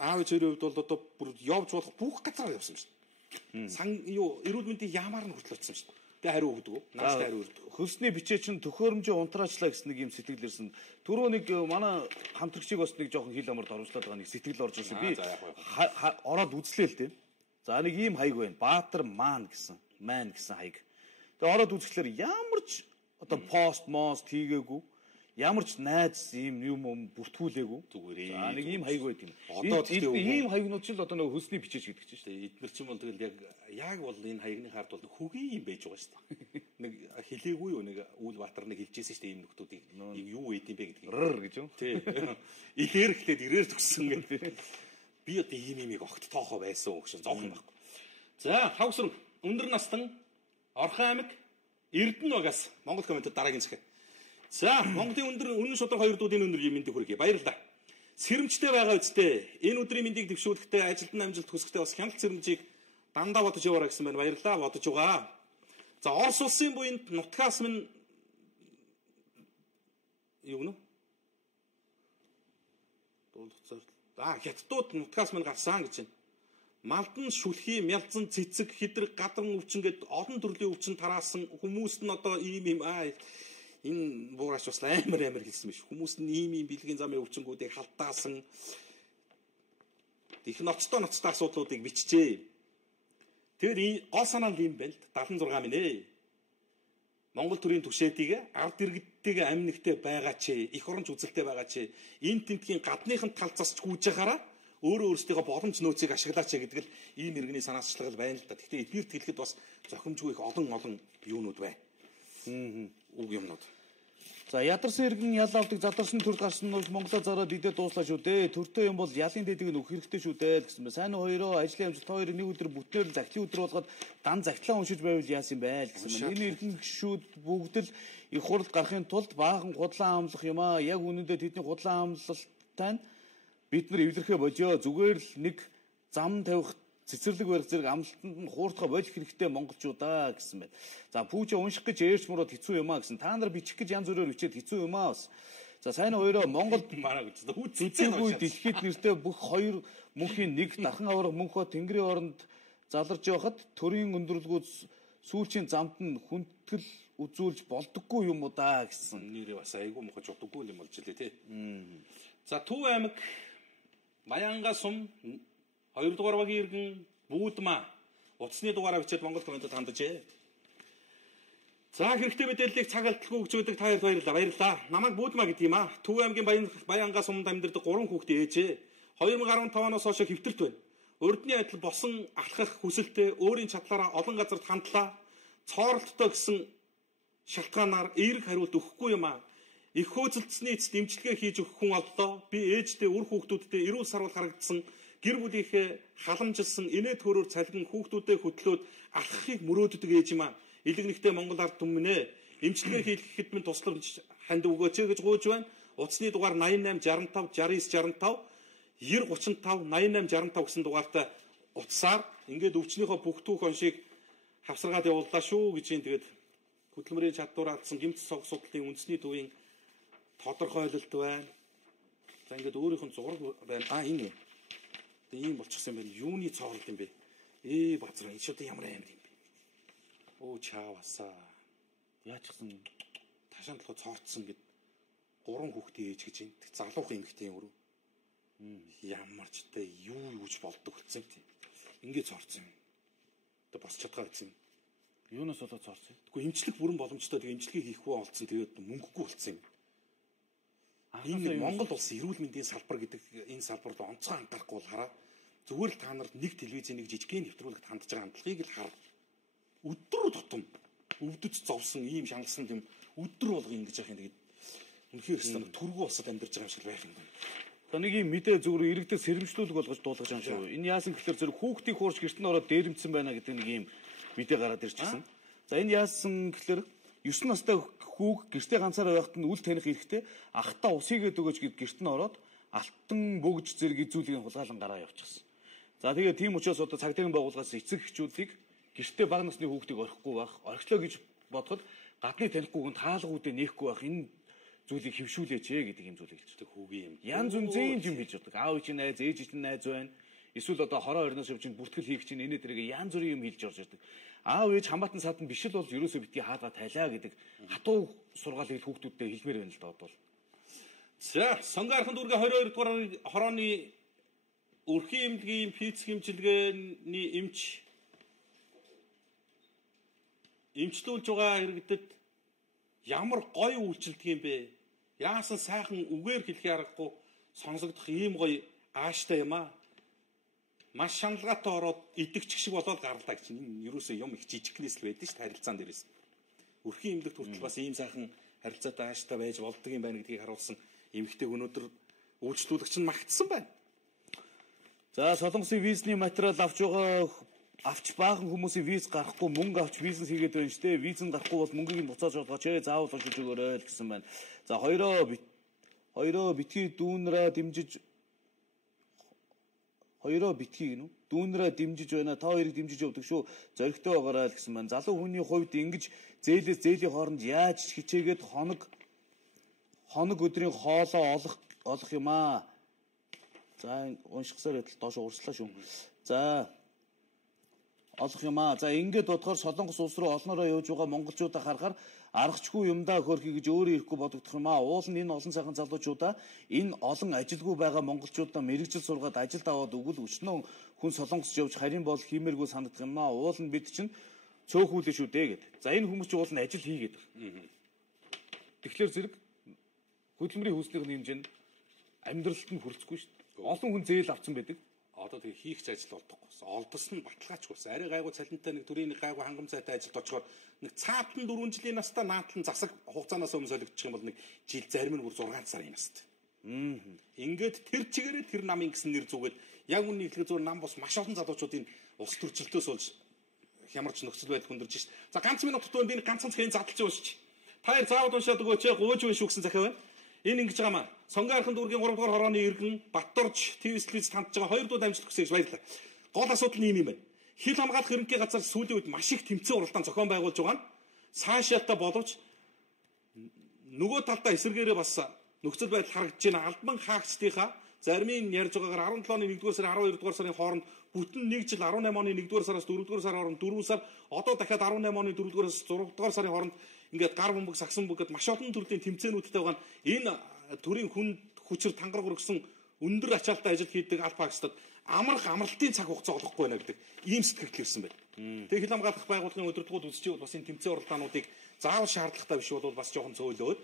аав ээжийн хувьд бол одоо бүр явж болох бүх газар явсан шүү дээ. Эрүүл мэндийн яамаар нь хүртэл очсон шүү дээ. Тэгээ хариу өгдөг. Нааштай хариу өгдөг. Хөлсний бичээ чинь төхөөрөмжөө унтраачлаа гэсэн нэг юм сэтгэл ирсэн. Түрүү нэг манай хамтрагчийг бас нэг жоохон хил амарт оруулаад байгаа нэг сэтгэл орж ирсэн. Би ороод үзлээ л дээ. За нэг ийм хаяг байна. Баатар маань гэсэн хаяг. Тэгээ ороод үзэхлээр ямар ч одоо мост хийгээгүй. Ямар ч найз ийм юм бүртгүүлээгүй. Зүгээрээ. За нэг ийм хаяг байт юм. Одоо ийм хаягнууд ч л одоо нэг хөлсний бичээч гэдэг чинь шүү дээ. Эдгээр чинь бол тэгэл яг бол энэ хаягны хард бол хөгийн юм байж байгаа шүү дээ. Нэг хэлээгүй юу нэг Үл Баатар нэг хэлжсэн шүү дээ ийм нөхдүүдийг юу ийд юм бэ гэдгийг. Рр гэж юм. Тий. Илээр эхлээд ирээр төгссөн гэдэг. Би одоо ийм имийг огт тоохоо байсан үг шиг зовхон байхгүй. За, хавсрам өндөр настан Орхон аймаг Эрдэнэбагаас Монгол комментод дараагийн захиа. За, Монголын үнэн шударга хоёр дуудын өндөр мэндийг хүргэе. Баярлалаа. Сэрэмжтэй байгаа үсттэй. Энэ өдрийн мэндийг дэвшүүлэхдээ ажилтны амжилт хүсэхдээ бас хяналт сэрэмжийг дандаа бодож яваарай гэсэн байна. Баярлалаа. Бодож байгаа. За, Орос улсын буйнд нутгаас минь юу гэнэ? Хятадууд нутгаас минь гарсан гэж байна. Малдан, шүлхий, мялзан, цэцэг, хэдрэг, гадар өвчин гэд олон төрлийн өвчин тараасан хүмүүст нь одоо ийм энэ буураач бас амар хэлсэн биш. Хүмүүс нь ийм бэлгийн замын өвчнгүүдийг халтаасан. Их ноцтой асуудлуудыг бичжээ. Тэгэхээр гол санаа нь юм байна л 76 минь ээ. Монгол төрийн түшээдийг ард иргэдтэйгээ амнигтэй байгаа ч их оронч үзэлтэй байгаа ч энэ тентгийн гадныхын тал засч гүйж яхаараа өөрөөсөө боломж нөөцийг ашиглаач гэдэг л ийм иргэний санаачлагал байна л да. Гэхдээ эдгээрт хэлэхэд бас зохимжгүй их олон юунууд байна. Үг юмнууд. За ядарсан иргэн ял авдаг задарсан төр гарсан нь Монголоо зараад идээд дууслаа шүү дээ. Төртэй юм бол ялын дэдийг нөх хэрэгтэй шүү дээ гэсэн байна. Сайн хоёроо ажлын амжилт хоёрыг нэг өдөр бүтнээр захлын өдөр болгоод дан захлаа уншиж байвал яасан бэ гэсэн байна. Энэ иргэн гişүүд бүгд л их хурд гарахын тулд баахан худлаа амлах юм аа. Яг үнэндээ тэдний худлаа амлалтай нь бид нар эвлэрхэ божоо зүгээр л нэг зам тавих цэцэрлэг барих зэрэг амлалтанд нь хууртахаа болох хэрэгтэй монголчуудаа гэсэн байна. За пүүжэ унших гэж ээрч мурууд хэцүү юм аа гэсэн. Та нар бичих гэж янз бүрээр бичээд хэцүү юм аа бас. За сайн хоёроо Монголд мараа гэж үгүй дэлхийд нэртэй бүх хоёр мөнхийн нэг дархан аврах мөнхөө тэнгэрийн оронд заларж явахад төрийн өндөрлгүүд сүүлчийн замд нь хүндэтгэл үзүүлж болдоггүй юм уу даа гэсэн. Нэрээ бас айгүй мохож удаггүй юм болж илээ тий. За Төв аймаг Баянга сум 2 дугаар багийн иргэн Бүүдмаа утасны дугаараа бичээд Монгол комментод хандажээ. За хэрэгтэй мэдээллийг цаг алдалгүй өгч өгдөг та хоёрт баярлалаа. Намайг Бүүдмаа гэдэг юм аа. Төв аймгийн Баянга сумд амьдардаг 3 хүүхдээ ээжээ. 2015 оноос хойш хэвтэрт байна. Урдны адил босон алхах хүсэлтэй өөрийн чадлаараа олон газарт хандлаа. Цооролттой гэсэн шалтгаанаар эерэг хариулт өгөхгүй юм аа. Их хөөцөлдсөний эцэст дэмжлэгээ хийж өгөх хүн оллоо. Би ээждээ үр хүүхдүүдтэй эрүүл сарвал харагдсан, гэр бүлийнхээ халамжилсан, инээд хөрөөр цалгин хүүхдүүдээ хөтлөөд алхахыг мөрөөддөг ээж юм аа. Илэгнэхтэй Монгол ард түмнэ. Эмчилгээ хийхэд минь тусламж ханд өгөөч гэж гуйж байна. Утасны дугаар 88 65 69 65 90 35 88 65 гэсэн дугаартай утсаар ингээд өвчнийхөө бүх түүх оншийг хавсаргаад явууллаа шүү гэж юм. Тэгээд хөдөлмөрийн чадвар алдсан гэмт цог судлалын үндэсний төвийн тодорхойлолт байна. За ингээд өөрийнх нь зураг байна. Энэ ийм болчихсон юм байна. Юуны цоорол юм бэ? Базар энэ ч одоо ямар амар юм бэ? Чаавасаа. Яачихсан ташаан толгой цоорцсон гэд 3 хүүхдээ ээж гэж юм. Залуухан эмэгтэй юм өрөө. Ямар ч та юу гэж болдог болсон юм тийм. Ингээд цоорцсон юм. Одоо босч чадгаа гэсэн юм. Юунаас болоод цоорцсон? Тэгвэл эмчлэг бүрэн боломжтой. Тэгээ эмчилгээ хийхгүй олцсон. Тэгээд мөнгөгүй болсон юм. Энэ Монгол улсын эрүүл мэндийн салбар гэдэг энэ салбарт онцгой анхаарахгүй бол хараа. Зүгээр л та нарт нэг телевизийн нэг жижигхэн нэвтрүүлэгт хандж байгаа хандлагыг л хар. Өдөр тутам өвдөж зовсон ийм шаналсан юм өдөр болго ингэж яах юм тэгээд үнэхээр хэвээр төргөө улсад амьдарч байгаа юм шиг байх юм байна. За нэг юм мэдээ зүгээр иргэдэд сэрэмжлүүлэг болгож дуулгаж байгаа юм шүү. Энэ яасан гэхээр зэрэг хүүхдийн хуурч гэрт нь ороод дээрэмдсэн байна гэдэг нэг юм мэдээ гараад ирчихсэн. За энэ яасан гэхээр 9 настай хүүг гэртээ ганцаараа байхад нь үл таних эрэхтэй ахтаа ус хийгээд өгөөч гэд гэрт нь ороод алтан бөгж зэрэг изүүлгийн хулгайлан гараа явчихсан. За тэгээд тийм учраас одоо цагдаагийн байгууллагаас эцэг эхчүүдийг гэртээ бага насны хүүхдийг орхихгүй байх, орхилоо гэж бодоход гадны танихгүйг таалгуудыг нээхгүй байх энэ зүйлийг хөвшүүлээч гэдэг юм зүйл хэлж байгаа хүүгийн юм. Янз бүрийн юм хийж байгаа. Аав чинь найз, ээж чинь найз байна. Эсвэл одоо хороо орноос явж чинь бүртгэл хийх чинь энэ дэрэг янз бүрийн юм хэлж орж ирдэг. Аав ээж хамаатан садан биш л бол ерөөсөө битгий хаалга тайлаа гэдэг хатуу сургаал хэл хүүхдүүдтэй хэлмээр байна л да одоо. За, Сонгоархан дүүргийн 22 дугаар хорооны өрхийн эмнэлгийн физ хэмжилгээний эмчлүүлж байгаа иргэдэд ямар гоё үйлчлдэг юм бэ? Яасан сайхан үгээр хэлхий аргагүй сонсогдох ийм гоё ааштай юм аа. Маш шаналгаатай ороод идэгч шиг болоод гарлаа гэж энэ ерөөсөө юм их жижигнээс л байдаг шүү дээ харилцаан дээрээс. Өрхийн эмнэлэгт хүртэл бас ийм сайхан харилцаатай ааштай байж болдог юм байна гэдгийг харуулсан эмэгтэйг өнөөдөр үйлчлүүлэгч нь магтсан байна. За Солонгосын визний материал авч баахан хүмүүсийн виз гарахгүй мөнгө авч бизнес хийгээд байна шүү дээ. Виз нь гарахгүй бол мөнгийг нь буцааж болгооч заавал уншиж өгөөрэй л гэсэн байна. За хоёроо битгий дүүнрээ дэмжиж байна. Та хоёрыг дэмжиж явдаг шүү. Зоригтой байгаарай л гэсэн байна. Залуу хүний хувьд ингэж зээлээс зээлийн хооронд яаж хичээгээд хоног өдрийн хоолоо олох юм аа. За уншихсаар байтал доош урслаа шүү. За олох юм аа. За ингээд бодохоор Солонгос улс руу олноороо явж байгаа монголчуудаа харахаар аргачгүй юмдаа хөрхий гэж өөрөө ирэхгүй бодогдох юм аа. Уул нь энэ олон сайхан залуучуудаа энэ олон ажилгүй байгаа монголчуудаа мэрэгжил сургаад ажилд аваад өгвөл өчнөө хүн Солонгос явж харин бол хиймээргүй санагдах юм аа. Уул нь бид чинь цөөхүүлээ шүү дээ гэд. За энэ хүмүүс чинь уул нь ажил хийгээд байгаа. Тэгэхээр зэрэг хөдөлмөрийн хүйсний хэмжээнд амьдралд нь хүрцэхгүй шүү дээ. Олон хүн зээл авсан байдаг. Одоо тэгээ хийх ажил олдохгүй. Олдсон нь баталгаач болсон. Арай гайгүй цалинтай нэг төрийн гайгүй хангам цайтай ажилд очихоор нэг цаатан 4 жилийн настай наадлан засаг хугацаанаас өмнө солигдчих юм бол нэг жил зарим нь бүр 6 сарын настай. Ингээд тэр чигээрээ тэр намын гэсэн нэр зүгээд яг үн нийтлэг зүгээр нам бос маш олон залуучуудын ус төрчлөлтөөс болж хямарч нөхцөл байдал хүндэрж шít. За ганц минут тутмын би нэг ганцхан цагийн задлж уншиж. Та хоёр заавал уншаад өгөөч. Гууж байна шүү гэсэн захив байна. Энэ ингэж байгаа маа. Сонгоархан дүүргийн 3 дугаар хорооны иргэн Баттурж ТV-с тандж байгаа 2 дугаар амжилт хүсье гэж баярлалаа. Гол асуудал нь юм байна. Хил хамгаалах ерөнхий газар сүүлийн үед маш их тэмцээн уралдаан зохион байгуулж байгаа нь цаашаалтаа боловч нөгөө талдаа эсэргээрээ бас нөхцөл байдал харагдаж байна. Албан хаагчдынхаа зарим нь ярьж байгаагаар 17 оны 1-р сарын 12 дугаар сарын хооронд бүтэн 1 жил 18 оны 1-р сараас 4-р сарын хооронд 4 сар одоо дахиад 18 оны 4-р сараас 6-р сарын хооронд ингээд гар бөмбөг сагсан бүгд маш олон төрлийн тэмцээнүүдтэй байгаа нь энэ төрийн хүчээр тангараг өргөсөн өндөр ачаалттай ажил хийдэг алба хагчдад амралтын цаг хугацаа олохгүй байна гэдэг ийм сэтгэл ирсэн байна. Тэгээ хил хамгаалах байгууллагын удирдлагууд үзчихвэл бас энэ тэмцээн уралдаануудыг заавал шаардлагатай биш бол бас жоохон цөөлөөд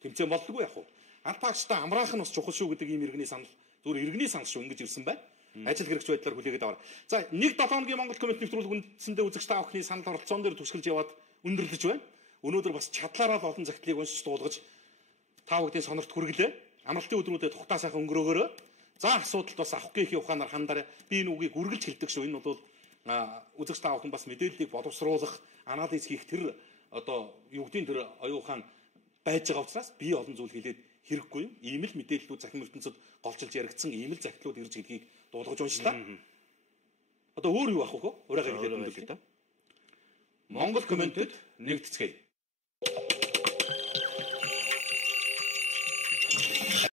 тэмцээн болдоггүй яах вэ? Алба хагчдаа амраах нь бас чухал шүү гэдэг ийм иргэний санал зүгээр иргэний санал шүү ингэж ирсэн байна. Ажил хэрэгч байдлаар хүлээгээд аваа. За 1-7 хоногийн Монгол коммент нэвтрүүлэг үндсэндээ үзэгч та бүхний санал оролцоон дээр түшгэлж яваад өндөрлөж байна. Өнөөдөр бас чадлаараа л олон загтлыг уншиж дуулгаж та бүхний сонорт хүргэлээ. Амралтын өдрүүдэд тухтаа сайхан өнгөрөөгөөрөө. За асуудалд бас авах гээхийн ухаанаар хандаарай. Би энэ үгийг үргэлж хэлдэг шүү. Энэ бол үзэгч та бүхэн бас мэдээллийг боловсруулах, анализ хийх тэр одоо юу гэдгийг тэр оюун ухаан байж байгаа учраас би олон зүйл хэлээд хэрэггүй юм. Ийм л мэдээллүүд захин ертөнцид голчилж яригдсан ийм л захидлууд ирж гэдгийг дуулгаж уншлаа. Одоо өөр юу авах вэ? Ураагаар хэлээд өндөрлөе та. Монгол комментэд нэгтгэцгээе.